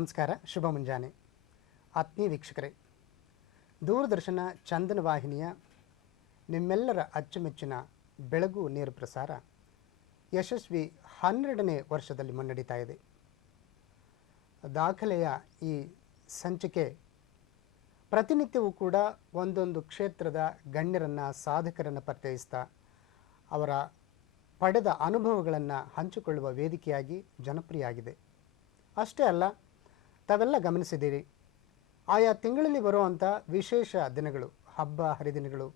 ನಮಸ್ಕಾರ, ಶುಭ ಮುಂಜಾನೆ ಆತ್ಮೀಯ ವೀಕ್ಷಕರೇ. ದೂರದರ್ಶನ ಚಂದನ ವಾಹಿನಿಯ ನಿಮ್ಮೆಲ್ಲರ ಅಚ್ಚುಮೆಚ್ಚಿನ ಬೆಳಗು ನೇರ ಪ್ರಸಾರ ಯಶಸ್ವಿ 12ನೇ ವರ್ಷದಲ್ಲಿ ಮುನ್ನಡೀತಾ ಇದೆ. ದಾಖಲೆಯ ಈ ಸಂಚಿಕೆ ಪ್ರತಿನಿತ್ಯವೂ ಕೂಡ ಒಂದೊಂದು ಕ್ಷೇತ್ರದ ಗಣ್ಯರನ್ನು, ಸಾಧಕರನ್ನು ಪರಿಚಯಿಸ್ತಾ ಅವರ ಪಡೆದ ಅನುಭವಗಳನ್ನು ಹಂಚಿಕೊಳ್ಳುವ ವೇದಿಕೆಯಾಗಿ ಜನಪ್ರಿಯ ಆಗಿದೆ. ಅಷ್ಟೇ ಅಲ್ಲ, ತಾವೆಲ್ಲ ಗಮನಿಸಿದ್ದೀರಿ, ಆಯಾ ತಿಂಗಳಲ್ಲಿ ಬರುವಂಥ ವಿಶೇಷ ದಿನಗಳು, ಹಬ್ಬ ಹರಿದಿನಗಳು,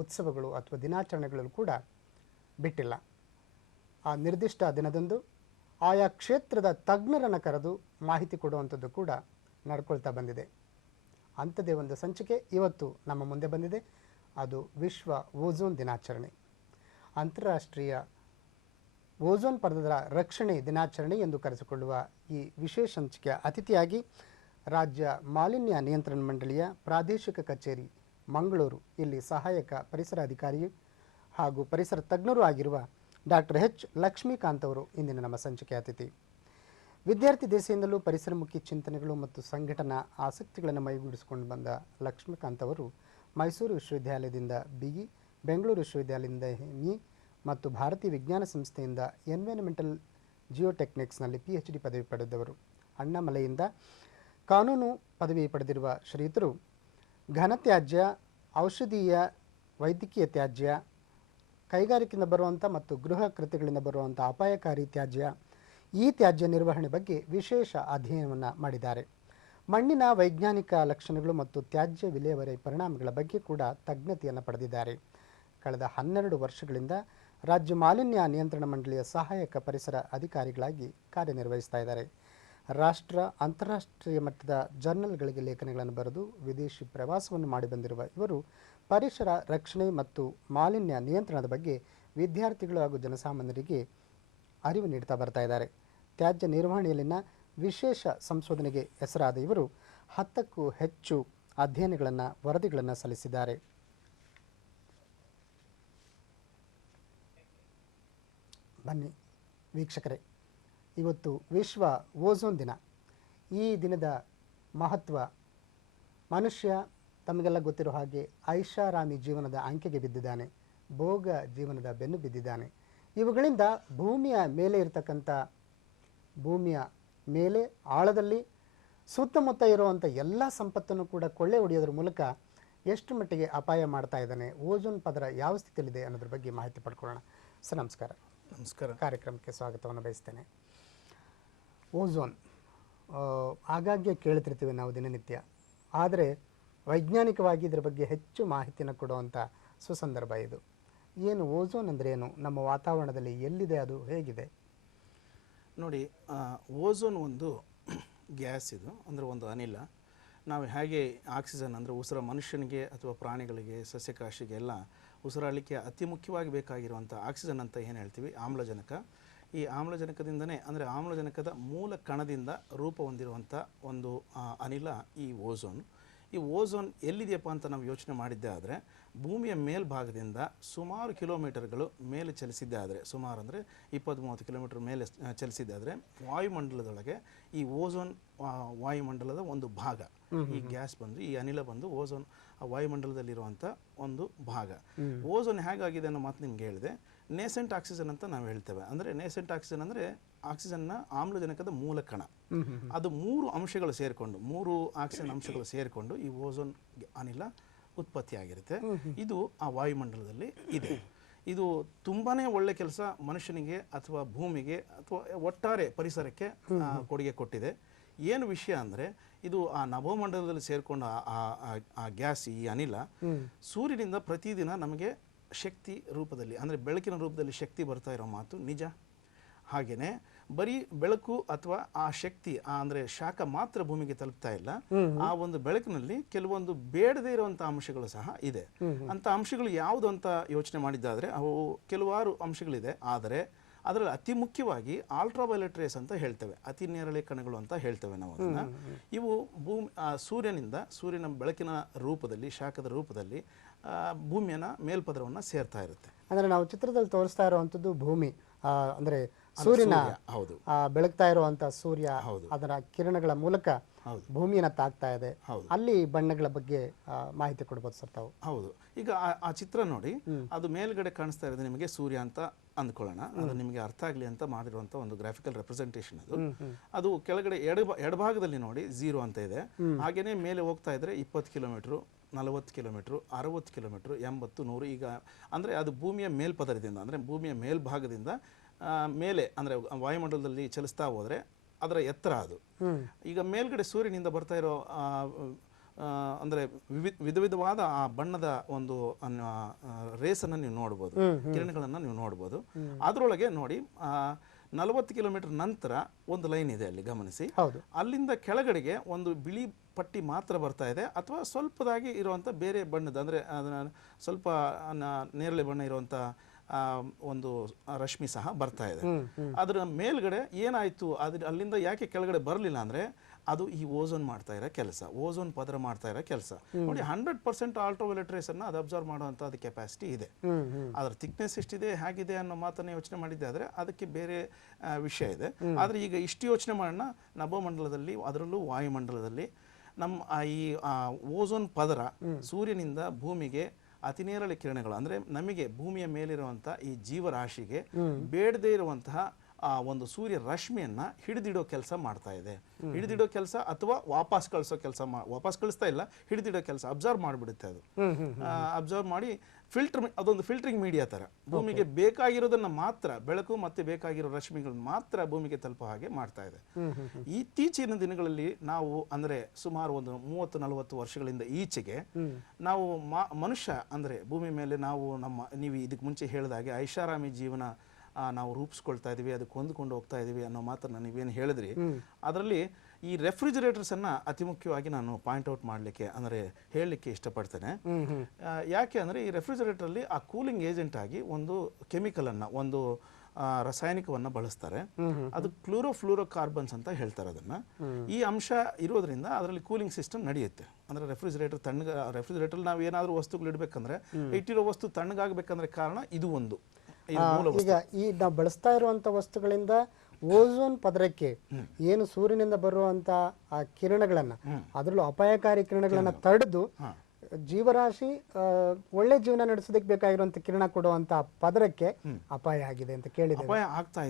ಉತ್ಸವಗಳು ಅಥವಾ ದಿನಾಚರಣೆಗಳು ಕೂಡ ಬಿಟ್ಟಿಲ್ಲ. ಆ ನಿರ್ದಿಷ್ಟ ದಿನದಂದು ಆಯಾ ಕ್ಷೇತ್ರದ ತಜ್ಞರನ್ನು ಕರೆದು ಮಾಹಿತಿ ಕೊಡುವಂಥದ್ದು ಕೂಡ ನಡ್ಕೊಳ್ತಾ ಬಂದಿದೆ. ಅಂಥದ್ದೇ ಒಂದು ಸಂಚಿಕೆ ಇವತ್ತು ನಮ್ಮ ಮುಂದೆ ಬಂದಿದೆ. ಅದು ವಿಶ್ವ ಓಝೋನ್ ದಿನಾಚರಣೆ. ಅಂತಾರಾಷ್ಟ್ರೀಯ ಓಝೋನ್ ಪದರದ ರಕ್ಷಣೆ ದಿನಾಚರಣೆ ಎಂದು ಕರೆಸಿಕೊಳ್ಳುವ ಈ ವಿಶೇಷ ಸಂಚಿಕೆಯ ಅತಿಥಿಯಾಗಿ ರಾಜ್ಯ ಮಾಲಿನ್ಯ ನಿಯಂತ್ರಣ ಮಂಡಳಿಯ ಪ್ರಾದೇಶಿಕ ಕಚೇರಿ ಮಂಗಳೂರು ಇಲ್ಲಿ ಸಹಾಯಕ ಪರಿಸರ ಅಧಿಕಾರಿ ಹಾಗೂ ಪರಿಸರ ತಜ್ಞರೂ ಆಗಿರುವ ಡಾಕ್ಟರ್ ಎಚ್ ಲಕ್ಷ್ಮೀಕಾಂತ್ ಅವರು ಇಂದಿನ ನಮ್ಮ ಸಂಚಿಕೆ ಅತಿಥಿ. ವಿದ್ಯಾರ್ಥಿ ದೆಸೆಯಿಂದಲೂ ಪರಿಸರಮುಖಿ ಚಿಂತನೆಗಳು ಮತ್ತು ಸಂಘಟನಾ ಆಸಕ್ತಿಗಳನ್ನು ಮೈಗೂಡಿಸಿಕೊಂಡು ಬಂದ ಲಕ್ಷ್ಮೀಕಾಂತ್ ಅವರು ಮೈಸೂರು ವಿಶ್ವವಿದ್ಯಾಲಯದಿಂದ BE, ಬೆಂಗಳೂರು ವಿಶ್ವವಿದ್ಯಾಲಯದಿಂದ ME ಮತ್ತು ಭಾರತೀಯ ವಿಜ್ಞಾನ ಸಂಸ್ಥೆಯಿಂದ ಎನ್ವೈರನ್ಮೆಂಟಲ್ ಜಿಯೋಟೆಕ್ನಿಕ್ಸ್ನಲ್ಲಿ PhD ಪದವಿ ಪಡೆದವರು. ಅಣ್ಣಾಮಲೈಯಿಂದ ಕಾನೂನು ಪದವಿ ಪಡೆದಿರುವ ಶ್ರೀಯುತರು ಘನತ್ಯಾಜ್ಯ, ಔಷಧೀಯ ವೈದ್ಯಕೀಯ ತ್ಯಾಜ್ಯ, ಕೈಗಾರಿಕೆಯಿಂದ ಬರುವಂಥ ಮತ್ತು ಗೃಹ ಕೃತ್ಯಗಳಿಂದ ಬರುವಂಥ ಅಪಾಯಕಾರಿ ತ್ಯಾಜ್ಯ, ಈ ತ್ಯಾಜ್ಯ ನಿರ್ವಹಣೆ ಬಗ್ಗೆ ವಿಶೇಷ ಅಧ್ಯಯನವನ್ನು ಮಾಡಿದ್ದಾರೆ. ಮಣ್ಣಿನ ವೈಜ್ಞಾನಿಕ ಲಕ್ಷಣಗಳು ಮತ್ತು ತ್ಯಾಜ್ಯ ವಿಲೇವಾರಿ ಪರಿಣಾಮಗಳ ಬಗ್ಗೆ ಕೂಡ ತಜ್ಞತೆಯನ್ನು ಪಡೆದಿದ್ದಾರೆ. ಕಳೆದ 12 ವರ್ಷಗಳಿಂದ ರಾಜ್ಯ ಮಾಲಿನ್ಯ ನಿಯಂತ್ರಣ ಮಂಡಳಿಯ ಸಹಾಯಕ ಪರಿಸರ ಅಧಿಕಾರಿಗಳಾಗಿ ಕಾರ್ಯನಿರ್ವಹಿಸ್ತಾ ಇದ್ದಾರೆ. ರಾಷ್ಟ್ರ, ಅಂತಾರಾಷ್ಟ್ರೀಯ ಮಟ್ಟದ ಜರ್ನಲ್ಗಳಿಗೆ ಲೇಖನಗಳನ್ನು ಬರೆದು ವಿದೇಶಿ ಪ್ರವಾಸವನ್ನು ಮಾಡಿ ಬಂದಿರುವ ಇವರು ಪರಿಸರ ರಕ್ಷಣೆ ಮತ್ತು ಮಾಲಿನ್ಯ ನಿಯಂತ್ರಣದ ಬಗ್ಗೆ ವಿದ್ಯಾರ್ಥಿಗಳು ಹಾಗೂ ಜನಸಾಮಾನ್ಯರಿಗೆ ಅರಿವು ನೀಡ್ತಾ ಬರ್ತಾ ಇದ್ದಾರೆ. ತ್ಯಾಜ್ಯ ನಿರ್ವಹಣೆಯಲ್ಲಿನ ವಿಶೇಷ ಸಂಶೋಧನೆಗೆ ಹೆಸರಾದ ಇವರು 10ಕ್ಕೂ ಹೆಚ್ಚು ಅಧ್ಯಯನಗಳನ್ನು, ವರದಿಗಳನ್ನು ಸಲ್ಲಿಸಿದ್ದಾರೆ. ಬನ್ನಿ ವೀಕ್ಷಕರೇ, ಇವತ್ತು ವಿಶ್ವ ಓಝೋನ್ ದಿನ. ಈ ದಿನದ ಮಹತ್ವ, ಮನುಷ್ಯ ತಮಗೆಲ್ಲ ಗೊತ್ತಿರೋ ಹಾಗೆ ಐಷಾರಾಮಿ ಜೀವನದ ಅಂಕೆಗೆ ಬಿದ್ದಿದ್ದಾನೆ, ಭೋಗ ಜೀವನದ ಬೆನ್ನು ಬಿದ್ದಿದ್ದಾನೆ. ಇವುಗಳಿಂದ ಭೂಮಿಯ ಮೇಲೆ ಇರತಕ್ಕಂಥ, ಭೂಮಿಯ ಮೇಲೆ ಆಳದಲ್ಲಿ ಸುತ್ತಮುತ್ತ ಇರುವಂಥ ಎಲ್ಲ ಸಂಪತ್ತನ್ನು ಕೂಡ ಕೊಳ್ಳೆ ಹೊಡೆಯೋದ್ರ ಮೂಲಕ ಎಷ್ಟು ಮಟ್ಟಿಗೆ ಅಪಾಯ ಮಾಡ್ತಾ ಇದ್ದಾನೆ, ಓಝೋನ್ ಪದರ ಯಾವ ಸ್ಥಿತಿಯಲ್ಲಿದೆ ಅನ್ನೋದ್ರ ಬಗ್ಗೆ ಮಾಹಿತಿ ಪಡ್ಕೊಳ್ಳೋಣ. ಸರ್ ನಮಸ್ಕಾರ. ನಮಸ್ಕಾರ. ಕಾರ್ಯಕ್ರಮಕ್ಕೆ ಸ್ವಾಗತವನ್ನು ಬಯಸ್ತೇನೆ. ಓಝೋನ್ ಆಗಾಗ್ಗೆ ಕೇಳ್ತಿರ್ತೀವಿ ನಾವು ದಿನನಿತ್ಯ, ಆದರೆ ವೈಜ್ಞಾನಿಕವಾಗಿ ಇದರ ಬಗ್ಗೆ ಹೆಚ್ಚು ಮಾಹಿತಿಯನ್ನು ಕೊಡುವಂಥ ಸುಸಂದರ್ಭ ಇದು. ಏನು ಓಝೋನ್ ಅಂದರೆ ಏನು, ನಮ್ಮ ವಾತಾವರಣದಲ್ಲಿ ಎಲ್ಲಿದೆ, ಅದು ಹೇಗಿದೆ? ನೋಡಿ, ಓಝೋನ್ ಒಂದು ಗ್ಯಾಸ್, ಇದು ಅಂದರೆ ಒಂದು ಅನಿಲ. ನಾವು ಹೇಗೆ ಆಕ್ಸಿಜನ್ ಅಂದರೆ ಉಸಿರ ಮನುಷ್ಯನಿಗೆ ಅಥವಾ ಪ್ರಾಣಿಗಳಿಗೆ, ಸಸ್ಯಕಾಶಿಗೆ ಎಲ್ಲ ಉಸಿರಾಡಲಿಕ್ಕೆ ಅತಿ ಮುಖ್ಯವಾಗಿ ಬೇಕಾಗಿರುವಂಥ ಆಕ್ಸಿಜನ್ ಅಂತ ಏನು ಹೇಳ್ತೀವಿ, ಆಮ್ಲಜನಕ. ಈ ಆಮ್ಲಜನಕದಿಂದನೇ, ಅಂದರೆ ಆಮ್ಲಜನಕದ ಮೂಲ ಕಣದಿಂದ ರೂಪ ಹೊಂದಿರುವಂಥ ಒಂದು ಅನಿಲ ಈ ಓಝೋನ್. ಈ ಓಝೋನ್ ಎಲ್ಲಿದೆಯಪ್ಪ ಅಂತ ನಾವು ಯೋಚನೆ ಮಾಡಿದ್ದೆ ಆದರೆ, ಭೂಮಿಯ ಮೇಲ್ಭಾಗದಿಂದ ಸುಮಾರು ಕಿಲೋಮೀಟರ್ಗಳು ಮೇಲೆ ಚಲಿಸಿದ್ದೆ ಆದರೆ, ಸುಮಾರು ಅಂದರೆ 20-30 ಕಿಲೋಮೀಟರ್ ಮೇಲೆ ಚಲಿಸಿದ್ದೆ ಆದರೆ, ವಾಯುಮಂಡಲದೊಳಗೆ ಈ ಓಝೋನ್ ವಾಯುಮಂಡಲದ ಒಂದು ಭಾಗ, ಈ ಗ್ಯಾಸ್ ಬಂದು, ಈ ಅನಿಲ ಬಂದು ಓಝೋನ್ ವಾಯುಮಂಡಲದಲ್ಲಿರುವಂಥ ಒಂದು ಭಾಗ. ಓಝೋನ್ ಹೇಗಾಗಿದೆ ಅನ್ನೋ ಮಾತು ನಿಮ್ಗೆ ಹೇಳಿದೆ. ನೇಸೆಂಟ್ ಆಕ್ಸಿಜನ್ ಅಂತ ನಾವು ಹೇಳ್ತೇವೆ. ಅಂದರೆ ನೇಸೆಂಟ್ ಆಕ್ಸಿಜನ್ ಅಂದರೆ ಆಕ್ಸಿಜನ್ನ ಆಮ್ಲಜನಕದ ಮೂಲ ಕಣ. ಅದು 3 ಅಂಶಗಳು ಸೇರಿಕೊಂಡು, 3 ಆಕ್ಸಿಜನ್ ಅಂಶಗಳು ಸೇರಿಕೊಂಡು ಈ ಓಝೋನ್ ಅನಿಲ ಉತ್ಪತ್ತಿಯಾಗಿರುತ್ತೆ. ಇದು ಆ ವಾಯುಮಂಡಲದಲ್ಲಿ ಇದೆ. ಇದು ತುಂಬಾ ಒಳ್ಳೆ ಕೆಲಸ ಮನುಷ್ಯನಿಗೆ ಅಥವಾ ಭೂಮಿಗೆ ಅಥವಾ ಒಟ್ಟಾರೆ ಪರಿಸರಕ್ಕೆ ಕೊಡುಗೆ ಕೊಟ್ಟಿದೆ. ಏನು ವಿಷಯ ಅಂದರೆ, ಇದು ಆ ನಭೋಮಂಡಲದಲ್ಲಿ ಸೇರಿಕೊಂಡ ಆ ಗ್ಯಾಸ್, ಈ ಅನಿಲ ಸೂರ್ಯನಿಂದ ಪ್ರತಿದಿನ ನಮಗೆ ಶಕ್ತಿ ರೂಪದಲ್ಲಿ, ಅಂದರೆ ಬೆಳಕಿನ ರೂಪದಲ್ಲಿ ಶಕ್ತಿ ಬರ್ತಾ ಇರೋ ಮಾತು ನಿಜ. ಹಾಗೆಯೇ ಬರೀ ಬೆಳಕು ಅಥವಾ ಆ ಶಕ್ತಿ, ಅಂದರೆ ಶಾಖ ಮಾತ್ರ ಭೂಮಿಗೆ ತಲುಪ್ತಾ ಇಲ್ಲ. ಆ ಒಂದು ಬೆಳಕಿನಲ್ಲಿ ಕೆಲವೊಂದು ಬೇಡದೇ ಇರುವಂಥ ಅಂಶಗಳು ಸಹ ಇದೆ. ಅಂಥ ಅಂಶಗಳು ಯಾವುದು ಅಂತ ಯೋಚನೆ ಮಾಡಿದ್ದಾದರೆ ಅವು ಕೆಲವಾರು ಅಂಶಗಳಿದೆ. ಆದರೆ ಅದರಲ್ಲಿ ಅತಿ ಮುಖ್ಯವಾಗಿ ಅಲ್ಟ್ರಾವೈಲೆಟ್ ರೇಸ್ ಅಂತ ಹೇಳ್ತೇವೆ, ಅತಿ ನೇರಳೆ ಕಣಗಳು ಅಂತ ಹೇಳ್ತೇವೆ ನಾವು ಅದನ್ನು. ಇವು ಸೂರ್ಯನ ಬೆಳಕಿನ ರೂಪದಲ್ಲಿ, ಶಾಖದ ರೂಪದಲ್ಲಿ ಭೂಮಿಯನ್ನ ಮೇಲ್ಪದರವನ್ನು ಸೇರ್ತಾ ಇರುತ್ತೆ. ಅಂದರೆ ನಾವು ಚಿತ್ರದಲ್ಲಿ ತೋರಿಸ್ತಾ ಇರುವಂಥದ್ದು ಭೂಮಿ, ಅಂದರೆ ಸೂರ್ಯನ ಹೌದು ಬೆಳಗ್ತಾ ಇರುವಂತ ಸೂರ್ಯ ಹೌದು. ಅದರ ಕಿರಣಗಳ ಮೂಲಕ ಹೌದು. ಭೂಮಿಯನ್ನ ತಾಕ್ತಾ ಇದೆ. ಹೌದು. ಅಲ್ಲಿ ಬಣ್ಣಗಳ ಬಗ್ಗೆ ಮಾಹಿತಿ ಕೊಡ್ಬೋದು ಸರ್ ತಾವು? ಹೌದು. ಈಗ ಆ ಚಿತ್ರ ನೋಡಿ, ಅದು ಮೇಲ್ಗಡೆ ಕಾಣಿಸ್ತಾ ಇರೋದು ನಿಮಗೆ ಸೂರ್ಯ ಅಂತ ಅಂದ್ಕೊಳ್ಳೋಣ. ಅದು ನಿಮಗೆ ಅರ್ಥ ಆಗಲಿ ಅಂತ ಮಾಡಿರುವಂಥ ಒಂದು ಗ್ರಾಫಿಕಲ್ ರೆಪ್ರೆಸೆಂಟೇಷನ್ ಅದು. ಅದು ಕೆಳಗಡೆ ಎಡಭಾಗದಲ್ಲಿ ನೋಡಿ 0 ಅಂತ ಇದೆ. ಹಾಗೇನೆ ಮೇಲೆ ಹೋಗ್ತಾ ಇದ್ರೆ 20 ಕಿಲೋಮೀಟ್ರು, 40 ಕಿಲೋಮೀಟ್ರು, 60 ಕಿಲೋಮೀಟ್ರು, 80, 100. ಈಗ ಅಂದರೆ ಅದು ಭೂಮಿಯ ಮೇಲ್ಪದರದಿಂದ, ಅಂದರೆ ಭೂಮಿಯ ಮೇಲ್ಭಾಗದಿಂದ ಮೇಲೆ ಅಂದರೆ ವಾಯುಮಂಡಲದಲ್ಲಿ ಚಲಿಸ್ತಾ ಹೋದರೆ ಅದರ ಎತ್ತರ ಅದು. ಈಗ ಮೇಲ್ಗಡೆ ಸೂರ್ಯನಿಂದ ಬರ್ತಾ ಇರೋ ಅಂದರೆ ವಿಧ ವಿಧವಾದ ಆ ಬಣ್ಣದ ಒಂದು ರೇಸನ್ನು ನೀವು ನೋಡ್ಬೋದು, ಕಿರಣಗಳನ್ನು ನೀವು ನೋಡ್ಬೋದು. ಅದರೊಳಗೆ ನೋಡಿ 40 ಕಿಲೋಮೀಟರ್ ನಂತರ ಒಂದು ಲೈನ್ ಇದೆ ಅಲ್ಲಿ ಗಮನಿಸಿ. ಅಲ್ಲಿಂದ ಕೆಳಗಡೆಗೆ ಒಂದು ಬಿಳಿ ಪಟ್ಟಿ ಮಾತ್ರ ಬರ್ತಾ ಇದೆ, ಅಥವಾ ಸ್ವಲ್ಪದಾಗಿ ಇರುವಂಥ ಬೇರೆ ಬಣ್ಣದ, ಅಂದರೆ ಅದನ್ನು ಸ್ವಲ್ಪ ನೇರಳೆ ಬಣ್ಣ ಇರುವಂಥ ಒಂದು ರಶ್ಮಿ ಸಹ ಬರ್ತಾ ಇದೆ. ಅದರ ಮೇಲ್ಗಡೆ ಏನಾಯಿತು, ಅಲ್ಲಿಂದ ಯಾಕೆ ಕೆಳಗಡೆ ಬರಲಿಲ್ಲ ಅಂದರೆ ಅದು ಈ ಓಝೋನ್ ಮಾಡ್ತಾ ಇರೋ ಕೆಲಸ, ಓಝೋನ್ ಪದರ ಮಾಡ್ತಾ ಇರೋ ಕೆಲಸ ನೋಡಿ. 100% ಅಲ್ಟ್ರಾವೈಲೆಟ್ ರೇಸ್ ಅನ್ನು ಅದು ಅಬ್ಸರ್ವ್ ಮಾಡುವಂಥ ಅದು ಕೆಪಾಸಿಟಿ ಇದೆ. ಅದರ ಥಿಕ್ನೆಸ್ ಎಷ್ಟಿದೆ, ಹೇಗಿದೆ ಅನ್ನೋ ಮಾತನ್ನು ಯೋಚನೆ ಮಾಡಿದ್ದೆ ಆದರೆ ಅದಕ್ಕೆ ಬೇರೆ ವಿಷಯ ಇದೆ. ಆದರೆ ಈಗ ಇಷ್ಟು ಯೋಚನೆ ಮಾಡೋಣ, ನಭೋಮಂಡಲದಲ್ಲಿ ಅದರಲ್ಲೂ ವಾಯುಮಂಡಲದಲ್ಲಿ ನಮ್ಮ ಈ ಓಝೋನ್ ಪದರ ಸೂರ್ಯನಿಂದ ಭೂಮಿಗೆ ಅತಿನೇರಳೆ ಕಿರಣಗಳು, ಅಂದರೆ ನಮಗೆ ಭೂಮಿಯ ಮೇಲಿರುವಂಥ ಈ ಜೀವರಾಶಿಗೆ ಬೇಡದೇ ಇರುವಂತಹ ಒಂದು ಸೂರ್ಯ ರಶ್ಮಿಯನ್ನ ಹಿಡಿದಿಡೋ ಕೆಲಸ ಮಾಡ್ತಾ ಇದೆ. ಹಿಡಿದಿಡೋ ಕೆಲಸ ಅಥವಾ ವಾಪಸ್ ಕಳಿಸೋ ಕೆಲಸ, ವಾಪಸ್ ಕಳಿಸ್ತಾ ಇಲ್ಲ, ಹಿಡಿದಿಡೋ ಕೆಲಸ, ಅಬ್ಸರ್ವ್ ಮಾಡಿಬಿಡುತ್ತೆ ಅದು. ಅಬ್ಸರ್ವ್ ಮಾಡಿ ಅದೊಂದು ಫಿಲ್ಟರಿಂಗ್ ಮೀಡಿಯಾ ಥರ ಭೂಮಿಗೆ ಬೇಕಾಗಿರೋದನ್ನ ಮಾತ್ರ, ಬೆಳಕು ಮತ್ತೆ ಬೇಕಾಗಿರೋ ರಶ್ಮಿಗಳನ್ನ ಮಾತ್ರ ಭೂಮಿಗೆ ತಲುಪೋ ಹಾಗೆ ಮಾಡ್ತಾ ಇದೆ. ಇತ್ತೀಚಿನ ದಿನಗಳಲ್ಲಿ ನಾವು ಅಂದರೆ ಸುಮಾರು ಒಂದು 30-40 ವರ್ಷಗಳಿಂದ ಈಚೆಗೆ ನಾವು ಮನುಷ್ಯ ಅಂದರೆ ಭೂಮಿ ಮೇಲೆ ನಾವು ನೀವು ಇದಕ್ಕೆ ಮುಂಚೆ ಹೇಳಿದಾಗೆ ಐಷಾರಾಮಿ ಜೀವನ ನಾವು ರೂಪಿಸ್ಕೊಳ್ತಾ ಇದೀವಿ, ಅದಕ್ಕೆ ಹೊಂದ್ಕೊಂಡು ಹೋಗ್ತಾ ಇದೀವಿ ಅನ್ನೋ ಮಾತನ್ನು ನೀವೇನು ಹೇಳಿದ್ರಿ. ಅದರಲ್ಲಿ ಈ ರೆಫ್ರಿಜರೇಟರ್ಸನ್ನು ಅತಿ ಮುಖ್ಯವಾಗಿ ನಾನು ಪಾಯಿಂಟ್ ಔಟ್ ಮಾಡಲಿಕ್ಕೆ ಅಂದರೆ ಹೇಳಲಿಕ್ಕೆ ಇಷ್ಟಪಡ್ತೇನೆ. ಯಾಕೆ ಅಂದರೆ ಈ ರೆಫ್ರಿಜರೇಟರಲ್ಲಿ ಆ ಕೂಲಿಂಗ್ ಏಜೆಂಟ್ ಆಗಿ ಒಂದು ಕೆಮಿಕಲನ್ನು, ಒಂದು ರಾಸಾಯನಿಕವನ್ನು ಬಳಸ್ತಾರೆ. ಅದು ಕ್ಲೋರೋಫ್ಲೂರೋ ಕಾರ್ಬನ್ಸ್ ಅಂತ ಹೇಳ್ತಾರೆ ಅದನ್ನು. ಈ ಅಂಶ ಇರೋದ್ರಿಂದ ಅದರಲ್ಲಿ ಕೂಲಿಂಗ್ ಸಿಸ್ಟಮ್ ನಡೆಯುತ್ತೆ. ಅಂದರೆ ರೆಫ್ರಿಜರೇಟರ್ ನಾವು ಏನಾದರೂ ವಸ್ತುಗಳು ಇಡಬೇಕಂದ್ರೆ, ಇಟ್ಟಿರೋ ವಸ್ತು ತಣ್ಣಗಾಗಬೇಕಂದ್ರೆ ಕಾರಣ ಇದು ಒಂದು. ಈಗ ಈ ನಾವು ಬಳಸ್ತಾ ಇರುವಂತ ವಸ್ತುಗಳಿಂದ ಓಝೋನ್ ಪದರಕ್ಕೆ ಏನು ಸೂರ್ಯನಿಂದ ಬರುವಂತ ಆ ಕಿರಣಗಳನ್ನ, ಅದರಲ್ಲೂ ಅಪಾಯಕಾರಿ ಕಿರಣಗಳನ್ನ ತಡೆದು ಜೀವರಾಶಿ ಒಳ್ಳೆ ಜೀವನ ನಡೆಸೋದಕ್ಕೆ ಬೇಕಾಗಿರುವಂತ ಕಿರಣ ಕೊಡುವಂತ ಪದರಕ್ಕೆ ಅಪಾಯ ಆಗಿದೆ ಅಂತ ಕೇಳಿದೆ. ಅಪಾಯ ಆಗ್ತಾ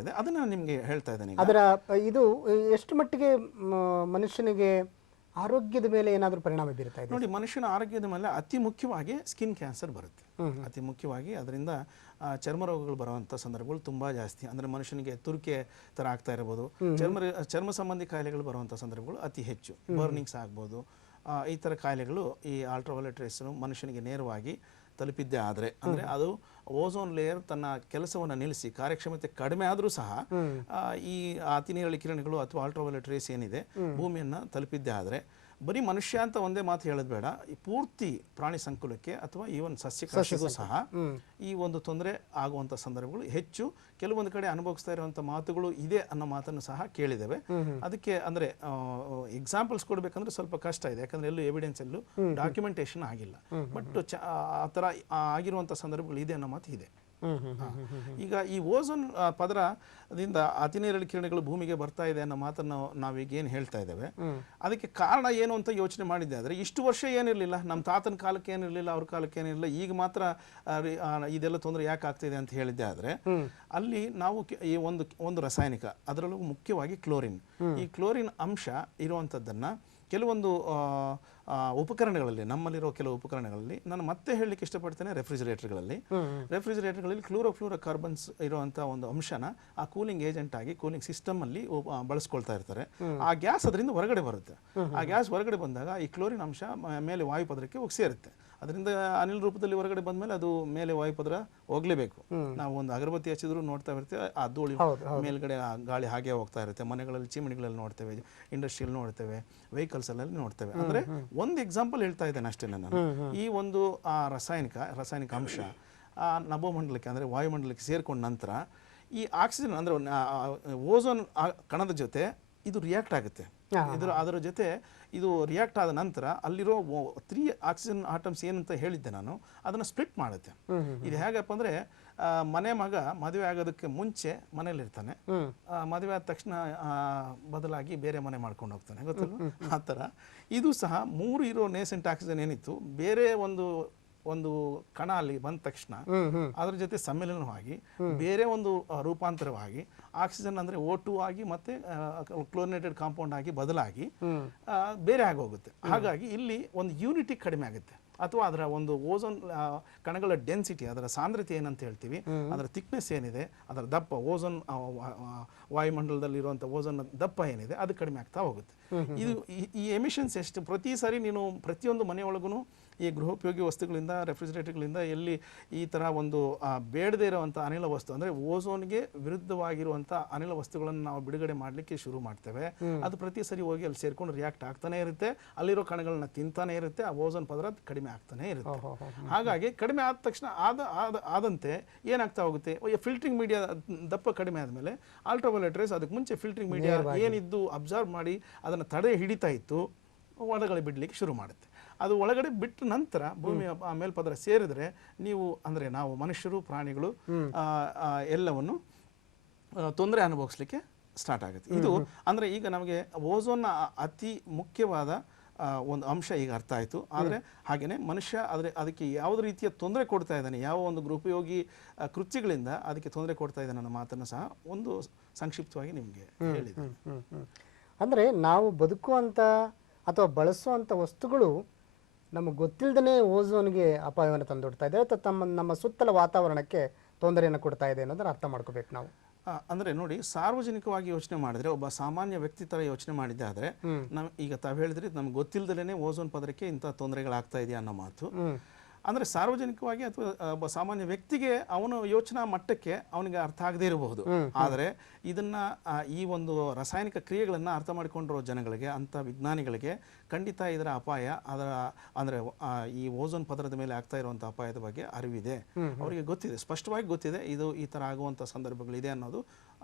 ಇದೆ, ಅದನ್ನ ನಿಮ್ಗೆ ಹೇಳ್ತಾ ಇದ್ದೇನೆ. ಅದರ ಇದು ಎಷ್ಟು ಮಟ್ಟಿಗೆ ಮನುಷ್ಯನಿಗೆ ಆರೋಗ್ಯದ ಮೇಲೆ ಏನಾದರೂ ಪರಿಣಾಮ ಬೀರ್ತಾ ಇದೆ? ನೋಡಿ, ಮನುಷ್ಯನ ಆರೋಗ್ಯದ ಮೇಲೆ ಅತಿ ಮುಖ್ಯವಾಗಿ ಸ್ಕಿನ್ ಕ್ಯಾನ್ಸರ್ ಬರುತ್ತೆ. ಅತಿ ಮುಖ್ಯವಾಗಿ ಅದರಿಂದ ಚರ್ಮ ರೋಗಗಳು ಬರುವಂಥ ಸಂದರ್ಭಗಳು ತುಂಬ ಜಾಸ್ತಿ. ಅಂದರೆ ಮನುಷ್ಯನಿಗೆ ತುರಿಕೆ ಥರ ಆಗ್ತಾ ಇರ್ಬೋದು, ಚರ್ಮ ಸಂಬಂಧಿ ಕಾಯಿಲೆಗಳು ಬರುವಂಥ ಸಂದರ್ಭಗಳು ಅತಿ ಹೆಚ್ಚು. ಬರ್ನಿಂಗ್ಸ್ ಆಗ್ಬೋದು, ಈ ಥರ ಕಾಯಿಲೆಗಳು ಈ ಅಲ್ಟ್ರಾವೈಲೆಟ್ ರೇಸ್ ಮನುಷ್ಯನಿಗೆ ನೇರವಾಗಿ ತಲುಪಿದ್ದೇ ಆದರೆ, ಅಂದರೆ ಅದು ಓಝೋನ್ ಲೇಯರ್ ತನ್ನ ಕೆಲಸವನ್ನು ನಿಲ್ಲಿಸಿ ಕಾರ್ಯಕ್ಷಮತೆ ಕಡಿಮೆ ಆದರೂ ಸಹ ಈ ಅತಿನೇರಳೆ ಕಿರಣಗಳು ಅಥವಾ ಅಲ್ಟ್ರಾವೈಲೆಟ್ ರೇಸ್ ಏನಿದೆ ಭೂಮಿಯನ್ನು ತಲುಪಿದ್ದೇ ಆದರೆ, ಬರೀ ಮನುಷ್ಯ ಅಂತ ಒಂದೇ ಮಾತು ಹೇಳೋದು ಬೇಡ, ಈ ಪೂರ್ತಿ ಪ್ರಾಣಿ ಸಂಕುಲಕ್ಕೆ ಅಥವಾ ಈವನ್ ಸಸ್ಯಕಾಶಿಗೂ ಸಹ ಈ ಒಂದು ತೊಂದರೆ ಆಗುವಂಥ ಸಂದರ್ಭಗಳು ಹೆಚ್ಚು. ಕೆಲವೊಂದು ಕಡೆ ಅನುಭವಿಸ್ತಾ ಇರುವಂಥ ಮಾತುಗಳು ಇದೆ ಅನ್ನೋ ಮಾತನ್ನು ಸಹ ಕೇಳಿದ್ದೇವೆ. ಅದಕ್ಕೆ ಅಂದರೆ ಎಕ್ಸಾಂಪಲ್ಸ್ ಕೊಡಬೇಕಂದ್ರೆ ಸ್ವಲ್ಪ ಕಷ್ಟ ಇದೆ, ಯಾಕಂದರೆ ಎಲ್ಲೂ ಎವಿಡೆನ್ಸ್ ಎಲ್ಲೂ ಡಾಕ್ಯುಮೆಂಟೇಶನ್ ಆಗಿಲ್ಲ. ಬಟ್ ಆ ಥರ ಆಗಿರುವಂಥ ಸಂದರ್ಭಗಳು ಇದೆ ಅನ್ನೋ ಮಾತು ಇದೆ. ಈಗ ಈ ಓಝೋನ್ ಪದರದಿಂದ ಅತಿನೇರಳೆ ಕಿರಣಗಳು ಭೂಮಿಗೆ ಬರ್ತಾ ಇದೆ ಅನ್ನೋ ಮಾತನ್ನು ನಾವೀಗ ಏನು ಹೇಳ್ತಾ ಇದ್ದೇವೆ, ಅದಕ್ಕೆ ಕಾರಣ ಏನು ಅಂತ ಯೋಚನೆ ಮಾಡಿದ್ದೆ ಆದರೆ ಇಷ್ಟು ವರ್ಷ ಏನಿರಲಿಲ್ಲ, ನಮ್ಮ ತಾತನ ಕಾಲಕ್ಕೆ ಏನಿರಲಿಲ್ಲ, ಅವ್ರ ಕಾಲಕ್ಕೆ ಏನಿರಲಿಲ್ಲ, ಈಗ ಮಾತ್ರ ಇದೆಲ್ಲ ತೊಂದರೆ ಯಾಕೆ ಆಗ್ತಿದೆ ಅಂತ ಹೇಳಿದ್ದೆ ಆದರೆ ಅಲ್ಲಿ ನಾವು ಈ ಒಂದು ರಾಸಾಯನಿಕ, ಅದರಲ್ಲೂ ಮುಖ್ಯವಾಗಿ ಕ್ಲೋರಿನ್, ಈ ಕ್ಲೋರಿನ್ ಅಂಶ ಇರುವಂಥದ್ದನ್ನು ಕೆಲವೊಂದು ಉಪಕರಣಗಳಲ್ಲಿ, ನಮ್ಮಲ್ಲಿರೋ ಕೆಲವು ಉಪಕರಣಗಳಲ್ಲಿ, ನಾನು ಮತ್ತೆ ಹೇಳಲಿಕ್ಕೆ ಇಷ್ಟಪಡ್ತೇನೆ, ರೆಫ್ರಿಜರೇಟರ್ಗಳಲ್ಲಿ ಕ್ಲೋರೋಫ್ಲೂರೋ ಕಾರ್ಬನ್ಸ್ ಇರುವಂಥ ಒಂದು ಅಂಶನ ಆ ಕೂಲಿಂಗ್ ಏಜೆಂಟ್ ಆಗಿ ಕೂಲಿಂಗ್ ಸಿಸ್ಟಮ್ ಅಲ್ಲಿ ಬಳಸ್ಕೊಳ್ತಾ ಇರ್ತಾರೆ. ಆ ಗ್ಯಾಸ್ ಅದರಿಂದ ಹೊರಗಡೆ ಬರುತ್ತೆ. ಆ ಗ್ಯಾಸ್ ಹೊರಗಡೆ ಬಂದಾಗ ಈ ಕ್ಲೋರಿನ್ ಅಂಶ ಮೇಲೆ ವಾಯುಪದರಕ್ಕೆ ಹೋಗಿ ಸೇರುತ್ತೆ. ಅದರಿಂದ ಅನಿಲ ರೂಪದಲ್ಲಿ ಹೊರಗಡೆ ಬಂದ್ಮೇಲೆ ಅದು ಮೇಲೆ ವಾಯುಪದರ ಹೋಗ್ಲೇಬೇಕು. ನಾವು ಒಂದು ಅಗರಬತ್ತಿ ಹಚ್ಚಿದ್ರು ನೋಡ್ತಾ ಇರ್ತೇವೆ, ಆ ಧೂಳಿ ಮೇಲ್ಗಡೆ ಗಾಳಿ ಹಾಗೆ ಹೋಗ್ತಾ ಇರುತ್ತೆ. ಮನೆಗಳಲ್ಲಿ, ಚಿಮಣಿಗಳಲ್ಲಿ ನೋಡ್ತೇವೆ, ಇಂಡಸ್ಟ್ರಿಯಲ್ಲಿ ನೋಡ್ತೇವೆ, ವೆಹಿಕಲ್ಸ್ ಅಲ್ಲಿ ನೋಡ್ತೇವೆ. ಅಂದ್ರೆ ಒಂದು ಎಕ್ಸಾಂಪಲ್ ಹೇಳ್ತಾ ಇದ್ದೇನೆ ಅಷ್ಟೇ ನಾನು. ಈ ಒಂದು ರಾಸಾಯನಿಕ ಅಂಶ ನಭೋಮಂಡಲಕ್ಕೆ ಅಂದರೆ ವಾಯುಮಂಡಲಕ್ಕೆ ಸೇರ್ಕೊಂಡ ನಂತರ ಈ ಆಕ್ಸಿಜನ್ ಅಂದರೆ ಓಝೋನ್ ಕಣದ ಜೊತೆ ಇದು ರಿಯಾಕ್ಟ್ ಆಗುತ್ತೆ. ಅದರ ಜೊತೆ ಇದು ರಿಯಾಕ್ಟ್ ಆದ ನಂತರ ಅಲ್ಲಿರೋ 3 ಆಕ್ಸಿಜನ್ ಆಟಮ್ಸ್ ಏನಂತ ಹೇಳಿದ್ದೆ ನಾನು, ಅದನ್ನು ಸ್ಪ್ಲಿಟ್ ಮಾಡುತ್ತೆ. ಇದು ಹೇಗಪ್ಪ ಅಂದರೆ ಮನೆ ಮಗ ಮದುವೆ ಆಗೋದಕ್ಕೆ ಮುಂಚೆ ಮನೇಲಿರ್ತಾನೆ, ಮದುವೆ ಆದ ತಕ್ಷಣ ಬದಲಾಗಿ ಬೇರೆ ಮನೆ ಮಾಡ್ಕೊಂಡು ಹೋಗ್ತಾನೆ, ಗೊತ್ತಲ್ವ? ಆ ಥರ ಇದು ಸಹ 3 ಇರೋ ನೇಸೆಂಟ್ ಆಕ್ಸಿಜನ್ ಏನಿತ್ತು ಬೇರೆ ಒಂದು ಕಣ ಅಲ್ಲಿ ಬಂದ ತಕ್ಷಣ ಅದ್ರ ಜೊತೆ ಸಮ್ಮಿಲನವಾಗಿ ಬೇರೆ ಒಂದು ರೂಪಾಂತರವಾಗಿ ಆಕ್ಸಿಜನ್ ಅಂದರೆ O2 ಆಗಿ ಮತ್ತೆ ಕ್ಲೋರಿನೇಟೆಡ್ ಕಾಂಪೌಂಡ್ ಆಗಿ ಬದಲಾಗಿ ಬೇರೆ ಆಗೋಗುತ್ತೆ. ಹಾಗಾಗಿ ಇಲ್ಲಿ ಒಂದು ಯೂನಿಟಿ ಕಡಿಮೆ ಆಗುತ್ತೆ, ಅಥವಾ ಅದರ ಒಂದು ಓಝೋನ್ ಕಣಗಳ ಡೆನ್ಸಿಟಿ, ಅದರ ಸಾಂದ್ರತೆ ಏನಂತ ಹೇಳ್ತೀವಿ, ಅದರ ಥಿಕ್ನೆಸ್ ಏನಿದೆ, ಅದರ ದಪ್ಪ, ಓಝೋನ್ ವಾಯುಮಂಡಲದಲ್ಲಿರುವಂಥ ಓಝೋನ್ ದಪ್ಪ ಏನಿದೆ ಅದು ಕಡಿಮೆ ಆಗ್ತಾ ಹೋಗುತ್ತೆ. ಇದು ಈ ಎಮಿಷನ್ಸ್ ಎಷ್ಟು ಪ್ರತಿ ಸಾರಿ ನೀನು ಪ್ರತಿಯೊಂದು ಮನೆಯೊಳಗೂ ಈ ಗೃಹೋಪಯೋಗಿ ವಸ್ತುಗಳಿಂದ, ರೆಫ್ರಿಜರೇಟರ್ಗಳಿಂದ ಎಲ್ಲಿ ಈ ಥರ ಒಂದು ಬೇಡದೇ ಇರುವಂಥ ಅನಿಲ ವಸ್ತು ಅಂದರೆ ಓಝೋನ್ಗೆ ವಿರುದ್ಧವಾಗಿರುವಂಥ ಅನಿಲ ವಸ್ತುಗಳನ್ನು ನಾವು ಬಿಡುಗಡೆ ಮಾಡಲಿಕ್ಕೆ ಶುರು ಮಾಡ್ತೇವೆ, ಅದು ಪ್ರತಿ ಸರಿ ಹೋಗಿ ಅಲ್ಲಿ ಸೇರ್ಕೊಂಡು ರಿಯಾಕ್ಟ್ ಆಗ್ತಾನೆ ಇರುತ್ತೆ, ಅಲ್ಲಿರೋ ಕಣಗಳನ್ನ ತಿಂತಾನೆ ಇರುತ್ತೆ, ಆ ಓಝೋನ್ ಪದರ ಕಡಿಮೆ ಆಗ್ತಾನೆ ಇರುತ್ತೆ. ಹಾಗಾಗಿ ಕಡಿಮೆ ಆದ ತಕ್ಷಣ ಆದಂತೆ ಏನಾಗ್ತಾ ಹೋಗುತ್ತೆ, ಫಿಲ್ಟ್ರಿಂಗ್ ಮೀಡಿಯಾ ದಪ್ಪ ಕಡಿಮೆ ಆದಮೇಲೆ ಅಲ್ಟ್ರಾವೈಲೆಟ್ ರೇಸ್ ಅದಕ್ಕೆ ಮುಂಚೆ ಫಿಲ್ಟ್ರಿಂಗ್ ಮೀಡಿಯಾ ಏನಿದ್ದು ಅಬ್ಸರ್ವ್ ಮಾಡಿ ಅದನ್ನು ತಡೆ ಹಿಡಿತಾ ಇತ್ತು, ಒಳಗಡೆ ಬಿಡಲಿಕ್ಕೆ ಶುರು ಮಾಡುತ್ತೆ. ಅದು ಒಳಗಡೆ ಬಿಟ್ಟ ನಂತರ ಭೂಮಿಯ ಮೇಲ್ಪದರ ಸೇರಿದ್ರೆ ನೀವು ಅಂದರೆ ನಾವು ಮನುಷ್ಯರು, ಪ್ರಾಣಿಗಳು ಎಲ್ಲವನ್ನು ತೊಂದರೆ ಅನುಭವಿಸ್ಲಿಕ್ಕೆ ಸ್ಟಾರ್ಟ್ ಆಗುತ್ತೆ. ಇದು ಅಂದರೆ ಈಗ ನಮಗೆ ಓಝೋನ್ನ ಅತಿ ಮುಖ್ಯವಾದ ಒಂದು ಅಂಶ ಈಗ ಅರ್ಥ ಆಯಿತು. ಆದರೆ ಹಾಗೆಯೇ ಮನುಷ್ಯ ಅದಕ್ಕೆ ಯಾವುದೇ ರೀತಿಯ ತೊಂದರೆ ಕೊಡ್ತಾ ಇದ್ದಾನೆ, ಯಾವ ಒಂದು ಗೃಹೋಪಯೋಗಿ ಕೃತ್ಯಗಳಿಂದ ಅದಕ್ಕೆ ತೊಂದರೆ ಕೊಡ್ತಾ ಇದ್ದಾನೆ ಅನ್ನೋ ಮಾತನ್ನು ಸಹ ಒಂದು ಸಂಕ್ಷಿಪ್ತವಾಗಿ ನಿಮಗೆ ಹೇಳಿದೆ. ಅಂದರೆ ನಾವು ಬದುಕುವಂಥ ಅಥವಾ ಬಳಸುವಂಥ ವಸ್ತುಗಳು ನಮಗೆ ಗೊತ್ತಿಲ್ಲದೇ ಓಝೋನ್ಗೆ ಅಪಾಯವನ್ನು ತಂದೊಡ್ತಾ ಇದೆ ಅಥವಾ ನಮ್ಮ ಸುತ್ತಲ ವಾತಾವರಣಕ್ಕೆ ತೊಂದರೆಯನ್ನು ಕೊಡ್ತಾ ಇದೆ ಅನ್ನೋದನ್ನು ಅರ್ಥ ಮಾಡ್ಕೋಬೇಕು ನಾವು. ಅಂದರೆ ನೋಡಿ, ಸಾರ್ವಜನಿಕವಾಗಿ ಯೋಚನೆ ಮಾಡಿದ್ರೆ, ಒಬ್ಬ ಸಾಮಾನ್ಯ ವ್ಯಕ್ತಿ ಥರ ಯೋಚನೆ ಮಾಡಿದ್ದೆ ಆದರೆ ಈಗ ತಾವು ಹೇಳಿದ್ರಿ ನಮ್ಗೆ ಗೊತ್ತಿಲ್ಲದಲೇ ಓಝೋನ್ ಪದರಕ್ಕೆ ಇಂಥ ತೊಂದರೆಗಳಾಗ್ತಾ ಇದೆಯಾ ಅನ್ನೋ ಮಾತು. ಅಂದರೆ ಸಾರ್ವಜನಿಕವಾಗಿ ಅಥವಾ ಒಬ್ಬ ಸಾಮಾನ್ಯ ವ್ಯಕ್ತಿಗೆ ಅವನು ಯೋಚನಾ ಮಟ್ಟಕ್ಕೆ ಅವನಿಗೆ ಅರ್ಥ ಆಗದೇ ಇರಬಹುದು, ಆದರೆ ಇದನ್ನು ಈ ಒಂದು ರಾಸಾಯನಿಕ ಕ್ರಿಯೆಗಳನ್ನು ಅರ್ಥ ಮಾಡಿಕೊಂಡಿರೋ ಜನಗಳಿಗೆ, ಅಂಥ ವಿಜ್ಞಾನಿಗಳಿಗೆ ಖಂಡಿತ ಇದರ ಅಪಾಯ, ಅದರ ಅಂದರೆ ಈ ಓಝೋನ್ ಪದರದ ಮೇಲೆ ಆಗ್ತಾ ಇರುವಂಥ ಅಪಾಯದ ಬಗ್ಗೆ ಅರಿವಿದೆ, ಅವರಿಗೆ ಗೊತ್ತಿದೆ, ಸ್ಪಷ್ಟವಾಗಿ ಗೊತ್ತಿದೆ ಇದು ಈ ಥರ ಆಗುವಂಥ ಸಂದರ್ಭಗಳಿದೆ ಅನ್ನೋದು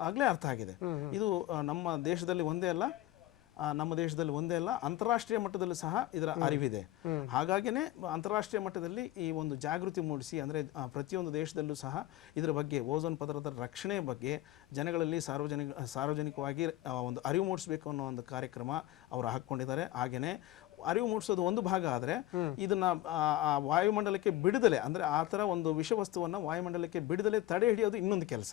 ಆಗಲೇ ಅರ್ಥ ಆಗಿದೆ. ಇದು ನಮ್ಮ ದೇಶದಲ್ಲಿ ಒಂದೇ ಅಲ್ಲ, ಅಂತಾರಾಷ್ಟ್ರೀಯ ಮಟ್ಟದಲ್ಲೂ ಸಹ ಇದರ ಅರಿವಿದೆ. ಹಾಗಾಗಿನೇ ಅಂತಾರಾಷ್ಟ್ರೀಯ ಮಟ್ಟದಲ್ಲಿ ಈ ಒಂದು ಜಾಗೃತಿ ಮೂಡಿಸಿ, ಅಂದರೆ ಪ್ರತಿಯೊಂದು ದೇಶದಲ್ಲೂ ಸಹ ಇದರ ಬಗ್ಗೆ, ಓಝೋನ್ ಪದರದ ರಕ್ಷಣೆ ಬಗ್ಗೆ ಜನಗಳಲ್ಲಿ ಸಾರ್ವಜನಿಕವಾಗಿ ಒಂದು ಅರಿವು ಮೂಡಿಸಬೇಕು ಅನ್ನೋ ಒಂದು ಕಾರ್ಯಕ್ರಮ ಅವರು ಹಾಕ್ಕೊಂಡಿದ್ದಾರೆ. ಹಾಗೆಯೇ ಅರಿವು ಮೂಡಿಸೋದು ಒಂದು ಭಾಗ ಆದರೆ ಇದನ್ನ ವಾಯುಮಂಡಲಕ್ಕೆ ಬಿಡದಲೆ, ಅಂದ್ರೆ ಆ ತರ ಒಂದು ವಿಷವಸ್ತುವನ್ನ ವಾಯುಮಂಡಲಕ್ಕೆ ಬಿಡದಲೆ ತಡೆ ಹಿಡಿಯೋದು ಇನ್ನೊಂದು ಕೆಲಸ.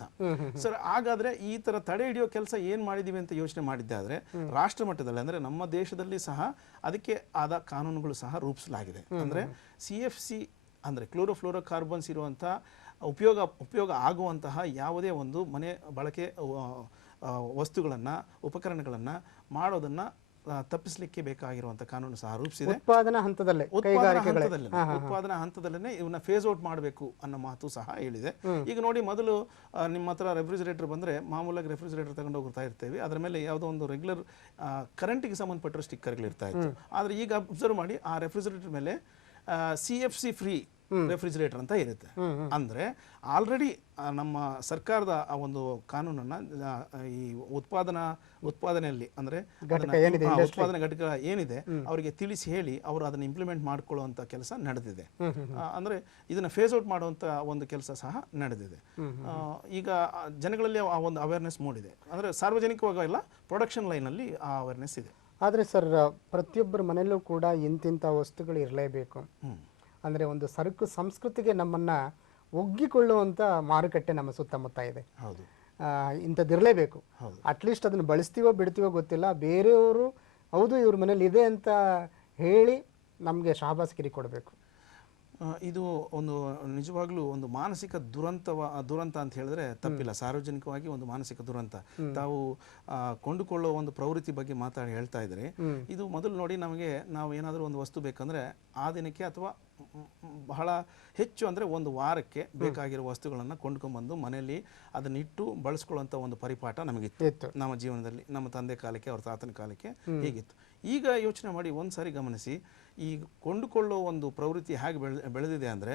ಸರ್, ಹಾಗಾದ್ರೆ ಈ ತರ ತಡೆ ಹಿಡಿಯೋ ಕೆಲಸ ಏನ್ ಮಾಡಿದೀವಿ ಅಂತ ಯೋಚನೆ ಮಾಡಿದ್ದೆ ಆದ್ರೆ ರಾಷ್ಟ್ರ ಮಟ್ಟದಲ್ಲಿ, ಅಂದ್ರೆ ನಮ್ಮ ದೇಶದಲ್ಲಿ ಸಹ ಅದಕ್ಕೆ ಆದ ಕಾನೂನುಗಳು ಸಹ ರೂಪಿಸಲಾಗಿದೆ. ಅಂದ್ರೆ CFC ಅಂದ್ರೆ ಕ್ಲೋರೋಫ್ಲೋರೋಕಾರ್ಬನ್ಸ್ ಇರುವಂತ ಉಪಯೋಗ ಆಗುವಂತಹ ಯಾವುದೇ ಒಂದು ಮನೆ ಬಳಕೆ ವಸ್ತುಗಳನ್ನ, ಉಪಕರಣಗಳನ್ನ ಮಾಡೋದನ್ನ ತಪ್ಪಿಸಲಿಕ್ಕೆ ಬೇಕಾಗಿರುವಂತ ಕಾನೂನು ಸಹ ರೂಪಿಸಿದೆ. ಉತ್ಪಾದನಾ ಹಂತದಲ್ಲೇ ಇವನ್ನ ಫೇಸ್ ಔಟ್ ಮಾಡಬೇಕು ಅನ್ನೋ ಮಾತು ಸಹ ಹೇಳಿದೆ. ಈಗ ನೋಡಿ, ಮೊದಲು ನಿಮ್ಮ ಹತ್ರ ರೆಫ್ರಿಜರೇಟರ್ ಬಂದ್ರೆ ಮಾಮೂಲಾಗಿ ರೆಫ್ರಿಜರೇಟರ್ ತಗೊಂಡು ಹೋಗ್ತಾ ಇರ್ತೇವೆ, ಅದ್ರ ಮೇಲೆ ಯಾವುದೋ ಒಂದು ರೆಗ್ಯುಲರ್ ಕರೆಂಟ್ಗೆ ಸಂಬಂಧಪಟ್ಟ ಸ್ಟಿಕ್ಕರ್ಗಳು ಇರ್ತಾ ಇತ್ತು. ಆದ್ರೆ ಈಗ ಅಬ್ಸರ್ವ್ ಮಾಡಿ, ಆ ರೆಫ್ರಿಜರೇಟರ್ ಮೇಲೆ CFC ಫ್ರೀ ರೆಫ್ರಿಜರೇಟರ್ ಅಂತ ಇರುತ್ತೆ. ಅಂದ್ರೆ ಆಲ್ರೆಡಿ ನಮ್ಮ ಸರ್ಕಾರದ ಆ ಒಂದು ಕಾನೂನನ್ನ ಈ ಉತ್ಪಾದನೆಯಲ್ಲಿ, ಅಂದ್ರೆ ಉತ್ಪಾದನಾ ಘಟಕ ಏನಿದೆ ಅವರಿಗೆ ತಿಳಿಸಿ ಹೇಳಿ ಅವರು ಅದನ್ನ ಇಂಪ್ಲಿಮೆಂಟ್ ಮಾಡ್ಕೊಳ್ಳುವಂತ ಕೆಲಸ ನಡೆದಿದೆ. ಅಂದ್ರೆ ಇದನ್ನ ಫೇಸ್ ಔಟ್ ಮಾಡುವಂತ ಒಂದು ಕೆಲಸ ಸಹ ನಡೆದಿದೆ. ಈಗ ಜನಗಳಲ್ಲಿ ಆ ಒಂದು ಅವೇರ್ನೆಸ್ ಮೂಡಿದೆ. ಅಂದ್ರೆ ಸಾರ್ವಜನಿಕವಾಗಿ ಇಲ್ಲ, ಪ್ರೊಡಕ್ಷನ್ ಲೈನ್ ಅಲ್ಲಿ ಆ ಅವೇರ್ನೆಸ್ ಇದೆ. ಆದ್ರೆ ಸರ್, ಪ್ರತಿಯೊಬ್ಬರ ಮನೆಯಲ್ಲೂ ಕೂಡ ಇಂತಿಂಥ ವಸ್ತುಗಳು ಇರಲೇಬೇಕು. ಅಂದರೆ ಒಂದು ಸರಕು ಸಂಸ್ಕೃತಿಗೆ ನಮ್ಮನ್ನು ಒಗ್ಗಿಕೊಳ್ಳುವಂಥ ಮಾರುಕಟ್ಟೆ ನಮ್ಮ ಸುತ್ತಮುತ್ತ ಇದೆ. ಹೌದು, ಇಂಥದ್ದಿರಲೇಬೇಕು. ಅಟ್ಲೀಸ್ಟ್ ಅದನ್ನು ಬಳಸ್ತೀವೋ ಬಿಡ್ತೀವೋ ಗೊತ್ತಿಲ್ಲ, ಬೇರೆಯವರು ಹೌದು ಇವ್ರ ಮನೇಲಿ ಇದೆ ಅಂತ ಹೇಳಿ ನಮಗೆ ಶಾಬಾಸ್ಗಿರಿ ಕೊಡಬೇಕು. ಇದು ಒಂದು ನಿಜವಾಗ್ಲೂ ಒಂದು ಮಾನಸಿಕ ದುರಂತ ಅಂತ ಹೇಳಿದ್ರೆ ತಪ್ಪಿಲ್ಲ. ಸಾರ್ವಜನಿಕವಾಗಿ ಒಂದು ಮಾನಸಿಕ ದುರಂತ. ತಾವು ಕೊಂಡುಕೊಳ್ಳೋ ಒಂದು ಪ್ರವೃತ್ತಿ ಬಗ್ಗೆ ಹೇಳ್ತಾ ಇದ್ರೆ, ಇದು ಮೊದಲು ನೋಡಿ, ನಾವು ಏನಾದರೂ ಒಂದು ವಸ್ತು ಬೇಕಂದ್ರೆ ಆ ದಿನಕ್ಕೆ ಅಥವಾ ಬಹಳ ಹೆಚ್ಚು ಅಂದ್ರೆ ಒಂದು ವಾರಕ್ಕೆ ಬೇಕಾಗಿರೋ ವಸ್ತುಗಳನ್ನ ಕೊಂಡ್ಕೊಂಡ್ಬಂದು ಮನೆಯಲ್ಲಿ ಅದನ್ನಿಟ್ಟು ಬಳಸ್ಕೊಳ್ಳುವಂತ ಒಂದು ಪರಿಪಾಠ ನಮಗಿತ್ತು ನಮ್ಮ ಜೀವನದಲ್ಲಿ. ನಮ್ಮ ತಂದೆ ಕಾಲಕ್ಕೆ, ಅವ್ರ ತಾತನ ಕಾಲಕ್ಕೆ ಹೀಗಿತ್ತು. ಈಗ ಯೋಚನೆ ಮಾಡಿ, ಒಂದ್ಸಾರಿ ಗಮನಿಸಿ, ಈ ಕೊಂಡುಕೊಳ್ಳೋ ಒಂದು ಪ್ರವೃತ್ತಿ ಹೇಗೆ ಬೆಳೆದಿದೆ ಅಂದರೆ,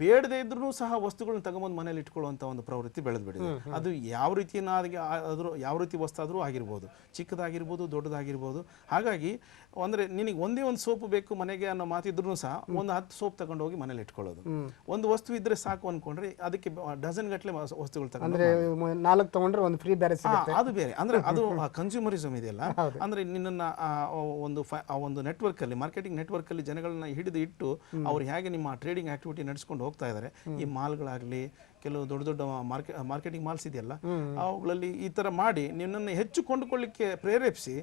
ಬೇಡದೇ ಇದ್ರೂ ಸಹ ವಸ್ತುಗಳನ್ನ ತಗೊಂಬಂದು ಮನೇಲಿ ಇಟ್ಕೊಳ್ಳುವಂಥ ಒಂದು ಪ್ರವೃತ್ತಿ ಬೆಳೆದ್ಬಿಟ್ಟಿದೆ. ಅದು ಯಾವ ರೀತಿಯಾಗಿ ಆದರೂ, ಯಾವ ರೀತಿ ವಸ್ತಾದರೂ ಆಗಿರ್ಬೋದು, ಚಿಕ್ಕದಾಗಿರ್ಬೋದು, ದೊಡ್ಡದಾಗಿರ್ಬೋದು. ಹಾಗಾಗಿ ಅಂದರೆ ನಿನಗೆ ಒಂದೇ ಒಂದು ಸೋಪು ಬೇಕು ಮನೆಗೆ ಅನ್ನೋ ಮಾತಿದ್ರೂ ಸಹ ಒಂದು 10 ಸೋಪ್ ತಗೊಂಡು ಹೋಗಿ ಮನೇಲಿ ಇಟ್ಕೊಳ್ಳೋದು. ಒಂದು ವಸ್ತು ಇದ್ರೆ ಸಾಕು ಅನ್ಕೊಂಡ್ರೆ ಅದಕ್ಕೆ ಡಜನ್ ಗಟ್ಟಲೆ ವಸ್ತುಗಳು ತಗೊಂಡು, ಅಂದ್ರೆ 4 ತಗೊಂಡ್ರೆ ಒಂದು ಫ್ರೀ ಬೇರೆ ಸಿಗುತ್ತೆ. ಅದು ಬೇರೆ. ಅಂದ್ರೆ ಅದು ಕನ್ಸ್ಯೂಮರಿಸಮ್ ಇದೆಯಲ್ಲ, ಅಂದ್ರೆ ನಿನ್ನನ್ನ ಒಂದು ನೆಟ್ವರ್ಕ್ ಅಲ್ಲಿ, ಮಾರ್ಕೆಟಿಂಗ್ ನೆಟ್ವರ್ಕ್ ಅಲ್ಲಿ ಜನಗಳನ್ನ ಹಿಡಿದು ಇಟ್ಟು ಅವ್ರು ಹೇಗೆ ನಿಮ್ಮ ಟ್ರೇಡಿಂಗ್ ಆಕ್ಟಿವಿಟಿ ನಡೆಸ್ಕೊಂಡು ಹೋಗ್ತಾ ಇದ್ದಾರೆ. ಈ ಮಾಲ್ಗಳಾಗ್ಲಿ, ಕೆಲವು ದೊಡ್ಡ ದೊಡ್ಡ ಮಾರ್ಕೆಟಿಂಗ್ ಮಾಲ್ಸ್ ಇದೆಯಲ್ಲ, ಅವುಗಳಲ್ಲಿ ಈ ತರ ಮಾಡಿ ನಿನ್ನನ್ನು ಹೆಚ್ಚು ಕೊಂಡುಕೊಳ್ಳಿಕ್ಕೆ ಪ್ರೇರೇಪಿಸಿ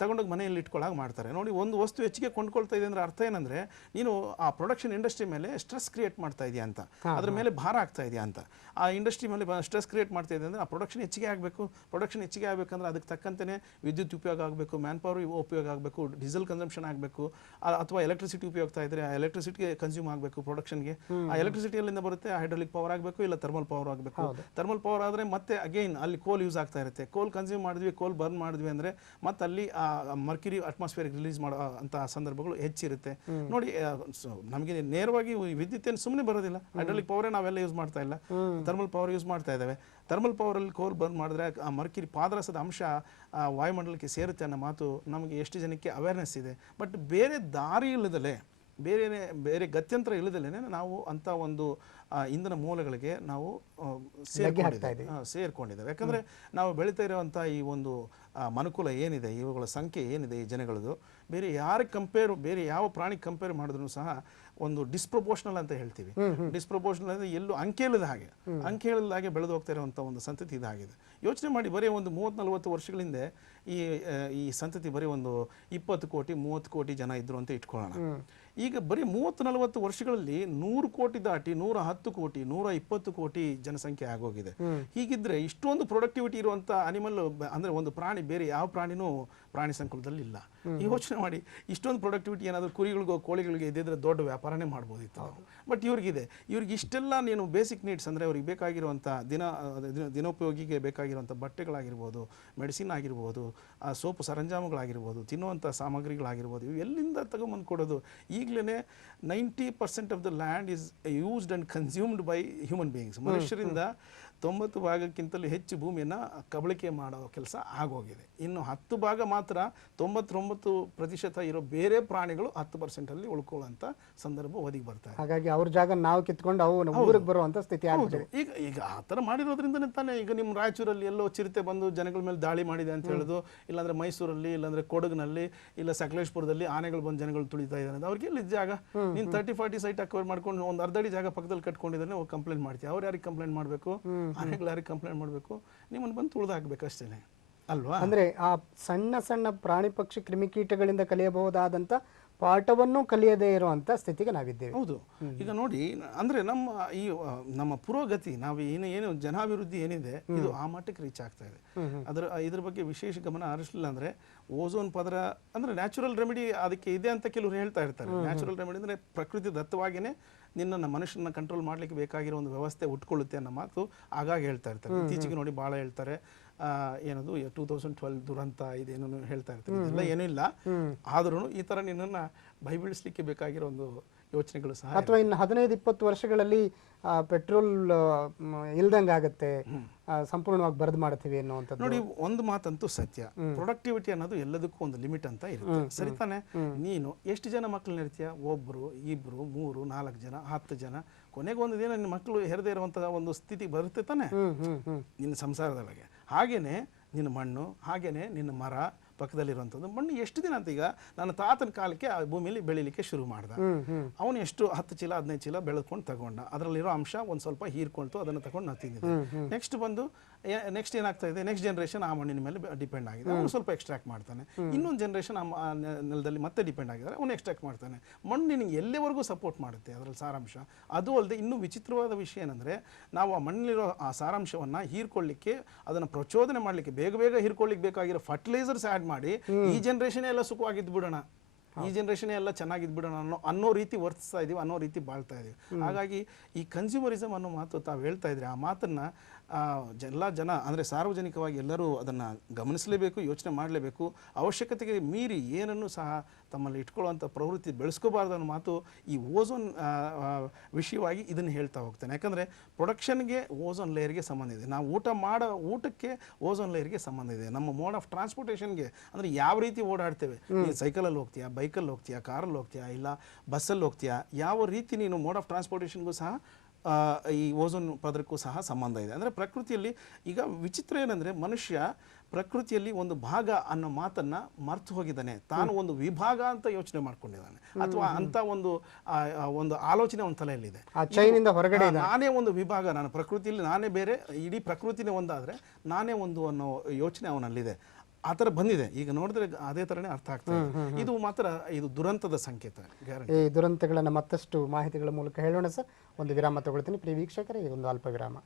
ತಗೊಂಡೋಗಿ ಮನೆಯಲ್ಲಿ ಇಟ್ಕೊಳ್ಳಾಗ ಮಾಡ್ತಾರೆ. ನೋಡಿ, ಒಂದು ವಸ್ತು ಹೆಚ್ಚಿಗೆ ಕೊಂಡ್ಕೊಳ್ತಾ ಇದೆ ಅಂದ್ರೆ ಅರ್ಥ ಏನಂದ್ರೆ ನೀನು ಆ ಪ್ರೊಡಕ್ಷನ್ ಇಂಡಸ್ಟ್ರಿ ಮೇಲೆ ಸ್ಟ್ರೆಸ್ ಕ್ರಿಯೇಟ್ ಮಾಡ್ತಾ ಇದೆಯಾ ಅಂತ, ಅದ್ರ ಮೇಲೆ ಭಾರ ಆಗ್ತಾ ಇದೆಯಾ ಅಂತ. ಆ ಇಂಡಸ್ಟ್ರಿ ಮೇಲೆ ಸ್ಟ್ರೆಸ್ ಕ್ರಿಯೇಟ್ ಮಾಡ್ತಾ ಇದೆ ಅಂದ್ರೆ ಆ ಪ್ರೊಡಕ್ಷನ್ ಹೆಚ್ಚಿಗೆ ಆಗಬೇಕು. ಪ್ರೊಡಕ್ಷನ್ ಹೆಚ್ಚಿಗೆ ಆಗಬೇಕಂದ್ರೆ ಅದಕ್ಕೆ ತಕ್ಕಂತೆ ವಿದ್ಯುತ್ ಉಪಯೋಗ ಆಗಬೇಕು, ಮ್ಯಾನ್ ಪವರ್ ಉಪಯೋಗ ಆಗಬೇಕು, ಡೀಸೆಲ್ ಕನ್ಸಂಪ್ಷನ್ ಆಗಬೇಕು, ಅಥವಾ ಎಲೆಕ್ಟ್ರಿಸಿಟಿ ಉಪಯೋಗ್ತಾ ಇದ್ರೆ ಆ ಎಲೆಕ್ಟ್ರಿಸಿಟಿಗೆ ಕನ್ಸ್ಯೂಮ್ ಆಗಬೇಕು ಪ್ರೊಡಕ್ಷನ್ಗೆ. ಆ ಎಲೆಕ್ಟ್ರಿಸಿಟಿ ಎಲ್ಲಿಂದ ಬರುತ್ತೆ? ಹೈಡ್ರಾಲಿಕ್ ಪವರ್ ಆಗಬೇಕು, ಇಲ್ಲ ಥರ್ಮಲ್ ಪವರ್ ಆಗಬೇಕು. ಥರ್ಮಲ್ ಪವರ್ ಆದರೆ ಮತ್ತೆ ಅಗೈನ್ ಅಲ್ಲಿ ಕೋಲ್ ಯೂಸ್ ಆಗ್ತಾ ಇರುತ್ತೆ. ಕೋಲ್ ಕನ್ಸ್ಯೂಮ್ ಮಾಡಿದ್ವಿ, ಕೋಲ್ ಬರ್ನ್ ಮಾಡಿದ್ವಿ ಅಂದ್ರೆ ಮತ್ತೆ ಅಲ್ಲಿ ಮರ್ಕ್ಯುರಿ ಅಟ್ಮಾಸ್ಫಿಯರ್ ರಿಲೀಸ್ ಮಾಡೋ ಅಂತ ಸಂದರ್ಭಗಳು ಹೆಚ್ಚಿರುತ್ತೆ. ನೋಡಿ, ನಮಗೆ ನೇರವಾಗಿ ವಿದ್ಯುತ್ ಏನು ಸುಮ್ಮನೆ ಬರೋದಿಲ್ಲ. ಹೈಡ್ರಾಲಿಕ್ ಪವರೇ ನಾವೆಲ್ಲ ಯೂಸ್ ಮಾಡ್ತಾ ಇಲ್ಲ, ಥರ್ಮಲ್ ಪವರ್ ಯೂಸ್ ಮಾಡ್ತಾ ಇದ್ದಾವೆ. ಥರ್ಮಲ್ ಪವರಲ್ಲಿ ಕೋಲ್ ಬರ್ನ್ ಮಾಡಿದ್ರೆ ಆ ಮರ್ಕ್ಯುರಿ ಪಾದರಸದ ಅಂಶ ವಾಯುಮಂಡಲಕ್ಕೆ ಸೇರುತ್ತೆ ಅನ್ನೋ ಮಾತು ನಮಗೆ ಎಷ್ಟು ಜನಕ್ಕೆ ಅವೇರ್ನೆಸ್ ಇದೆ. ಬಟ್ ಬೇರೆ ದಾರಿ ಇಲ್ಲದಲೇ, ಬೇರೆ ಗತ್ಯಂತರ ಇಲ್ಲದಲೇ ನಾವು ಅಂತ ಒಂದು ಇಂಧನ ಮೂಲಗಳಿಗೆ ನಾವು ಸೇರ್ಕೊಂಡಿದ್ದೇವೆ. ಯಾಕಂದ್ರೆ ನಾವು ಬೆಳೀತಾ ಇರುವಂಥ ಈ ಒಂದು ಮನುಕುಲ ಏನಿದೆ, ಇವುಗಳ ಸಂಖ್ಯೆ ಏನಿದೆ ಈ ಜನಗಳದು, ಬೇರೆ ಯಾವ ಪ್ರಾಣಿ ಕಂಪೇರ್ ಮಾಡಿದ್ರು ಸಹ ಒಂದು ಡಿಸ್ಪ್ರಪೋರ್ಷನಲ್ ಅಂತ ಹೇಳ್ತೀವಿ. ಡಿಸ್ಪ್ರಪೋರ್ಷನಲ್ ಅಂದರೆ ಎಲ್ಲೂ ಅಂಕೆ ಇಲ್ಲದ ಹಾಗೆ ಬೆಳೆದು ಹೋಗ್ತಾ ಇರುವಂಥ ಒಂದು ಸಂತತಿ ಇದಾಗಿದೆ. ಯೋಚನೆ ಮಾಡಿ, ಬರೀ ಒಂದು 30-40 ವರ್ಷಗಳಿಂದ ಈ ಸಂತತಿ ಬರೀ ಒಂದು 20 ಕೋಟಿ 30 ಕೋಟಿ ಜನ ಇದ್ರು ಅಂತ ಇಟ್ಕೊಳ್ಳೋಣ. ಈಗ ಬರೀ 30-40 ವರ್ಷಗಳಲ್ಲಿ 100 ಕೋಟಿ ದಾಟಿ 110 ಕೋಟಿ 120 ಕೋಟಿ ಜನಸಂಖ್ಯೆ ಆಗೋಗಿದೆ. ಹೀಗಿದ್ರೆ ಇಷ್ಟೊಂದು ಪ್ರೊಡಕ್ಟಿವಿಟಿ ಇರುವಂತ ಅನಿಮಲ್ ಅಂದ್ರೆ ಒಂದು ಪ್ರಾಣಿ ಬೇರೆ ಯಾವ ಪ್ರಾಣಿನೂ ಪ್ರಾಣಿ ಸಂಕುಲದಲ್ಲಿ ಇಲ್ಲ. ಯೋಚನೆ ಮಾಡಿ, ಇಷ್ಟೊಂದು ಪ್ರೊಡಕ್ಟಿವಿಟಿ ಏನಾದರೂ ಕುರಿಗಳಿಗೋ ಕೋಳಿಗಳಿಗೆ ಇದ್ದಿದ್ರೆ ದೊಡ್ಡ ವ್ಯಾಪಾರನೇ ಮಾಡ್ಬೋದಿತ್ತು. ಬಟ್ ಇವ್ರಿಗೆ ಇಷ್ಟೆಲ್ಲ ನೀನು ಬೇಸಿಕ್ ನೀಡ್ಸ್ ಅಂದರೆ ಅವ್ರಿಗೆ ಬೇಕಾಗಿರುವಂಥ ದಿನೋಪಯೋಗಿಗೆ ಬೇಕಾಗಿರುವಂಥ ಬಟ್ಟೆಗಳಾಗಿರ್ಬೋದು, ಮೆಡಿಸಿನ್ ಆಗಿರ್ಬೋದು, ಸೋಪು ಸರಂಜಾಮುಗಳಾಗಿರ್ಬೋದು, ತಿನ್ನುವಂಥ ಸಾಮಗ್ರಿಗಳಾಗಿರ್ಬೋದು, ಇವು ಎಲ್ಲಿಂದ ತಗೊಂಬಂದು ಕೊಡೋದು? ಈಗಲೇ 90% of the land is used and consumed by human beings. ಮನುಷ್ಯರಿಂದ 90 ಭಾಗಕ್ಕಿಂತಲೂ ಹೆಚ್ಚು ಭೂಮಿಯನ್ನು ಕಬಳಿಕೆ ಮಾಡೋ ಕೆಲಸ ಆಗೋಗಿದೆ. ಇನ್ನು 10 ಭಾಗ ಮಾತ್ರ 99% ಇರೋ ಬೇರೆ ಪ್ರಾಣಿಗಳು 10% ಅಲ್ಲಿ ಉಳ್ಕೊಳ್ಳುವಂಥ ಸಂದರ್ಭ ಒದಗಿ ಬರ್ತಾರೆ. ಹಾಗಾಗಿ ಅವ್ರ ಜಾಗ ನಾವು ಕಿತ್ಕೊಂಡು ಅವು ಊರಿಗೆ ಬರುವಂಥ ಸ್ಥಿತಿ ಆಗಿದೆ. ಈಗ ಆ ಥರ ಮಾಡಿರೋದ್ರಿಂದನೇ ತಾನೇ ಈಗ ನಿಮ್ಮ ರಾಯಚೂರಲ್ಲಿ ಎಲ್ಲೋ ಚಿರತೆ ಬಂದು ಜನಗಳ ಮೇಲೆ ದಾಳಿ ಮಾಡಿದೆ ಅಂತ ಹೇಳೋದು, ಇಲ್ಲಾಂದ್ರೆ ಮೈಸೂರಲ್ಲಿ, ಇಲ್ಲಾಂದ್ರೆ ಕೊಡಗಿನಲ್ಲಿ, ಇಲ್ಲ ಸಕಲೇಶ್ಪುರದಲ್ಲಿ ಆನೆಗಳು ಬಂದು ಜನಗಳು ತುಳಿತಾ ಇದ್ದಾರೆ. ಅವ್ರಿಗೆ ಎಲ್ಲಿ ಜಾಗ? ನೀನು 30-40 ಸೈಟ್ ಅಕ್ವೈರ್ ಮಾಡ್ಕೊಂಡು ಒಂದು ಅರ್ಧ ಅಡಿ ಜಾಗ ಪಕ್ಕದಲ್ಲಿ ಕಟ್ಕೊಂಡಿದ್ದಾನೆ, ಹೋಗಿ ಕಂಪ್ಲೇಂಟ್ ಮಾಡ್ತೀವಿ. ಅವ್ರು ಯಾರಿಗೆ ಕಂಪ್ಲೇಂಟ್ ಮಾಡಬೇಕು? ಆನೆಗಳು ಯಾರಿಗೆ ಕಂಪ್ಲೇಂಟ್ ಮಾಡಬೇಕು? ನಿಮ್ಮನ್ನು ಬಂದು ತುಳಿದು ಹಾಕ್ಬೇಕು ಅಷ್ಟೇ ಅಲ್ವಾ? ಅಂದ್ರೆ ಆ ಸಣ್ಣ ಸಣ್ಣ ಪ್ರಾಣಿ ಪಕ್ಷಿ ಕ್ರಿಮಿಕೀಟಗಳಿಂದ ಕಲಿಯಬಹುದಾದಂಥ ಪಾಠವನ್ನು ಕಲಿಯದೇ ಇರುವಂಥ ಸ್ಥಿತಿಗೆ ನಾವಿದ್ದೇವೆ. ಹೌದು. ಈಗ ನೋಡಿ, ಅಂದ್ರೆ ನಮ್ಮ ಪುರೋಗತಿ, ನಾವು ಏನು ಜನಾಭಿವೃದ್ಧಿ ಏನಿದೆ ಇದು ಆ ಮಟ್ಟಕ್ಕೆ ರೀಚ್ ಆಗ್ತಾ ಇದೆ. ಇದ್ರ ಬಗ್ಗೆ ವಿಶೇಷ ಗಮನ ಹರಿಸಲಿಲ್ಲ ಅಂದ್ರೆ ಓಝೋನ್ ಪದರ ಅಂದ್ರೆ ನ್ಯಾಚುರಲ್ ರೆಮಿಡಿ ಅದಕ್ಕೆ ಇದೆ ಅಂತ ಕೆಲವರು ಹೇಳ್ತಾ ಇರ್ತಾರೆ. ನ್ಯಾಚುರಲ್ ರೆಮಿಡಿ ಅಂದ್ರೆ ಪ್ರಕೃತಿ ದತ್ತವಾಗಿಯೇ ನಿನ್ನ ಮನುಷ್ಯನ ಕಂಟ್ರೋಲ್ ಮಾಡ್ಲಿಕ್ಕೆ ಬೇಕಾಗಿರೋ ಒಂದು ವ್ಯವಸ್ಥೆ ಉಟ್ಕೊಳ್ಳುತ್ತೆ ಅನ್ನೋ ಮಾತು ಆಗಾಗ ಹೇಳ್ತಾ ಇರ್ತಾರೆ. ಇತ್ತೀಚೆಗೆ ನೋಡಿ ಭಾಳ ಹೇಳ್ತಾರೆ, ಏನದು 2012 ದುರಂತ ಇದೇನು ಹೇಳ್ತಾ ಇರ್ತಾರೆ. ಇದೆಲ್ಲ ಏನೂ ಇಲ್ಲ, ಆದ್ರೂ ಈ ತರ ನಿನ್ನನ್ನ ಭಯಬೀಳಿಸ್ಲಿಕ್ಕೆ ಬೇಕಾಗಿರೋ ಒಂದು ಯೋಚನೆಗಳು ಸಹ, ಅಥವಾ ಇನ್ನು 15-20 ವರ್ಷಗಳಲ್ಲಿ ಪೆಟ್ರೋಲ್ ಇಲ್ದಂಗಾಗತ್ತೆ, ಸಂಪೂರ್ಣವಾಗಿ ಬರದ್ ಮಾಡ್ತೀವಿ ಅನ್ನುವಂಥದ್ದು. ನೋಡಿ, ಒಂದು ಮಾತಂತೂ ಸತ್ಯ, ಪ್ರೊಡಕ್ಟಿವಿಟಿ ಅನ್ನೋದು ಎಲ್ಲದಕ್ಕೂ ಒಂದು ಲಿಮಿಟ್ ಅಂತ ಇರುತ್ತೆ. ಸರಿ ತಾನೆ? ನೀನು ಎಷ್ಟು ಜನ ಮಕ್ಕಳನ್ನ ಇರ್ತೀಯ? 1, 2, 3, 4 ಜನ, 10 ಜನ, ಕೊನೆಗೆ ಒಂದು ದಿನ ನಿನ್ನ ಮಕ್ಕಳು ಹೆರದೇ ಇರುವಂತಹ ಒಂದು ಸ್ಥಿತಿ ಬರುತ್ತೆ ತಾನೆ ನಿನ್ನ ಸಂಸಾರದೊಳಗೆ. ಹಾಗೇನೆ ನಿನ್ನ ಮಣ್ಣು, ಹಾಗೇನೆ ನಿನ್ನ ಮರ ಪಕ್ಕದಲ್ಲಿರುವಂಥದ್ದು. ಮಣ್ಣು ಎಷ್ಟು ದಿನ ಅಂತ, ಈಗ ನನ್ನ ತಾತನ ಕಾಲಕ್ಕೆ ಆ ಭೂಮಿಯಲ್ಲಿ ಬೆಳಿಲಿಕ್ಕೆ ಶುರು ಮಾಡ್ದ. ಅವನು ಎಷ್ಟು 10 ಚೀಲ 15 ಚೀಲ ಬೆಳೆದ್ಕೊಂಡು ತಗೊಂಡ, ಅದರಲ್ಲಿರೋ ಅಂಶ ಒಂದು ಸ್ವಲ್ಪ ಹೀರ್ಕೊಳ್ತು, ಅದನ್ನು ತಗೊಂಡು ನಾನು ತಿಂದಿದ್ದೆ. ನೆಕ್ಸ್ಟ್ ಏನಾಗ್ತಾ ಇದೆ, ನೆಕ್ಸ್ಟ್ ಜನರೇಷನ್ ಆ ಮಣ್ಣಿನ ಮೇಲೆ ಡಿಪೆಂಡ್ ಆಗಿದೆ, ಅವನು ಸ್ವಲ್ಪ ಎಕ್ಸ್ಟ್ರಾಕ್ಟ್ ಮಾಡ್ತಾನೆ. ಇನ್ನೊಂದು ಜನರೇಷನ್ ಆ ನೆಲದಲ್ಲಿ ಮತ್ತೆ ಡಿಪೆಂಡ್ ಆಗಿದ್ದಾರೆ, ಅವನು ಎಕ್ಸ್ಟ್ರಾಕ್ಟ್ ಮಾಡ್ತಾನೆ. ಮಣ್ಣು ನಿನಗೆ ಎಲ್ಲಿವರೆಗೂ ಸಪೋರ್ಟ್ ಮಾಡುತ್ತೆ ಅದರಲ್ಲಿ ಸಾರಾಂಶ. ಅದು ಅಲ್ಲದೆ ಇನ್ನೂ ವಿಚಿತ್ರವಾದ ವಿಷಯ ಏನಂದರೆ, ನಾವು ಆ ಮಣ್ಣಿಲಿರೋ ಆ ಸಾರಾಂಶವನ್ನು ಹೀರ್ಕೊಳ್ಳಿಕ್ಕೆ, ಅದನ್ನು ಪ್ರಚೋದನೆ ಮಾಡಲಿಕ್ಕೆ, ಬೇಗ ಬೇಗ ಹೀರ್ಕೊಳ್ಳಿಕ್ಕೆ ಬೇಕಾಗಿರೋ ಫರ್ಟಿಲೈಸರ್ಸ್ ಆ್ಯಡ್ ಮಾಡಿ ಈ ಜನರೇಷನ್ ಎಲ್ಲ ಸುಖವಾಗಿದ್ದು ಬಿಡೋಣ, ಈ ಜನರೇಷನ್ ಎಲ್ಲ ಚೆನ್ನಾಗಿದ್ದು ಬಿಡೋಣ ಅನ್ನೋ ರೀತಿ ವರ್ತಿಸ್ತಾ ಇದೀವಿ, ಅನ್ನೋ ರೀತಿ ಬಾಳ್ತಾ ಇದೀವಿ. ಹಾಗಾಗಿ ಈ ಕನ್ಸ್ಯೂಮರಿಸಮ್ ಅನ್ನೋ ಮಾತು ತಾವು ಹೇಳ್ತಾ ಇದ್ರೆ, ಆ ಮಾತನ್ನ ಎಲ್ಲ ಜನ ಅಂದರೆ ಸಾರ್ವಜನಿಕವಾಗಿ ಎಲ್ಲರೂ ಅದನ್ನು ಗಮನಿಸಲೇಬೇಕು, ಯೋಚನೆ ಮಾಡಲೇಬೇಕು. ಅವಶ್ಯಕತೆಗೆ ಮೀರಿ ಏನನ್ನು ಸಹ ತಮ್ಮಲ್ಲಿ ಇಟ್ಕೊಳ್ಳುವಂಥ ಪ್ರವೃತ್ತಿ ಬೆಳೆಸ್ಕೋಬಾರ್ದು ಅನ್ನೋ ಮಾತು ಈ ಓಝೋನ್ ವಿಷಯವಾಗಿ ಇದನ್ನು ಹೇಳ್ತಾ ಹೋಗ್ತೇನೆ. ಯಾಕಂದರೆ ಪ್ರೊಡಕ್ಷನ್ಗೆ ಓಝೋನ್ ಲೇಯರ್ಗೆ ಸಂಬಂಧ ಇದೆ, ನಾವು ಊಟ ಮಾಡೋ ಊಟಕ್ಕೆ ಓಝೋನ್ ಲೇಯರ್ಗೆ ಸಂಬಂಧ ಇದೆ, ನಮ್ಮ ಮೋಡ್ ಆಫ್ ಟ್ರಾನ್ಸ್ಪೋರ್ಟೇಷನ್ಗೆ ಅಂದರೆ ಯಾವ ರೀತಿ ಓಡಾಡ್ತೇವೆ, ನೀನು ಸೈಕಲಲ್ಲಿ ಹೋಗ್ತೀಯಾ, ಬೈಕಲ್ಲಿ ಹೋಗ್ತೀಯಾ, ಕಾರಲ್ಲಿ ಹೋಗ್ತೀಯಾ, ಇಲ್ಲ ಬಸ್ಸಲ್ಲಿ ಹೋಗ್ತೀಯಾ, ಯಾವ ರೀತಿ ನೀನು ಮೋಡ್ ಆಫ್ ಟ್ರಾನ್ಸ್ಪೋರ್ಟೇಷನ್ಗೂ ಸಹ ಈ ಓಝೋನ್ ಪದರಕ್ಕೂ ಸಹ ಸಂಬಂಧ ಇದೆ. ಅಂದರೆ ಪ್ರಕೃತಿಯಲ್ಲಿ ಈಗ ವಿಚಿತ್ರ ಏನಂದರೆ ಮನುಷ್ಯ ಪ್ರಕೃತಿಯಲ್ಲಿ ಒಂದು ಭಾಗ ಅನ್ನೋ ಮಾತನ್ನು ಮರ್ತು ಹೋಗಿದ್ದಾನೆ, ತಾನು ಒಂದು ವಿಭಾಗ ಅಂತ ಯೋಚನೆ ಮಾಡ್ಕೊಂಡಿದ್ದಾನೆ, ಅಥವಾ ಅಂತ ಒಂದು ಆಲೋಚನೆ ಅವನ ತಲೆಯಲ್ಲಿದೆ. ನಾನೇ ಒಂದು ವಿಭಾಗ, ನಾನು ಪ್ರಕೃತಿಯಲ್ಲಿ ನಾನೇ ಬೇರೆ, ಇಡೀ ಪ್ರಕೃತಿನೇ ಒಂದಾದರೆ ನಾನೇ ಒಂದು ಅನ್ನೋ ಯೋಚನೆ ಅವನಲ್ಲಿದೆ. ಆ ಥರ ಬಂದಿದೆ. ಈಗ ನೋಡಿದ್ರೆ ಅದೇ ಥರನೇ ಅರ್ಥ ಆಗ್ತದೆ. ಇದು ಮಾತ್ರ ಇದು ದುರಂತದ ಸಂಕೇತ. ಈ ದುರಂತಗಳನ್ನು ಮತ್ತಷ್ಟು ಮಾಹಿತಿಗಳ ಮೂಲಕ ಹೇಳೋಣ ಸರ್. ಒಂದು ವಿರಾಮ ತಗೊಳ್ತೀನಿ. ಪ್ರಿಯ ವೀಕ್ಷಕರೇ, ಒಂದು ಅಲ್ಪ ವಿರಾಮ.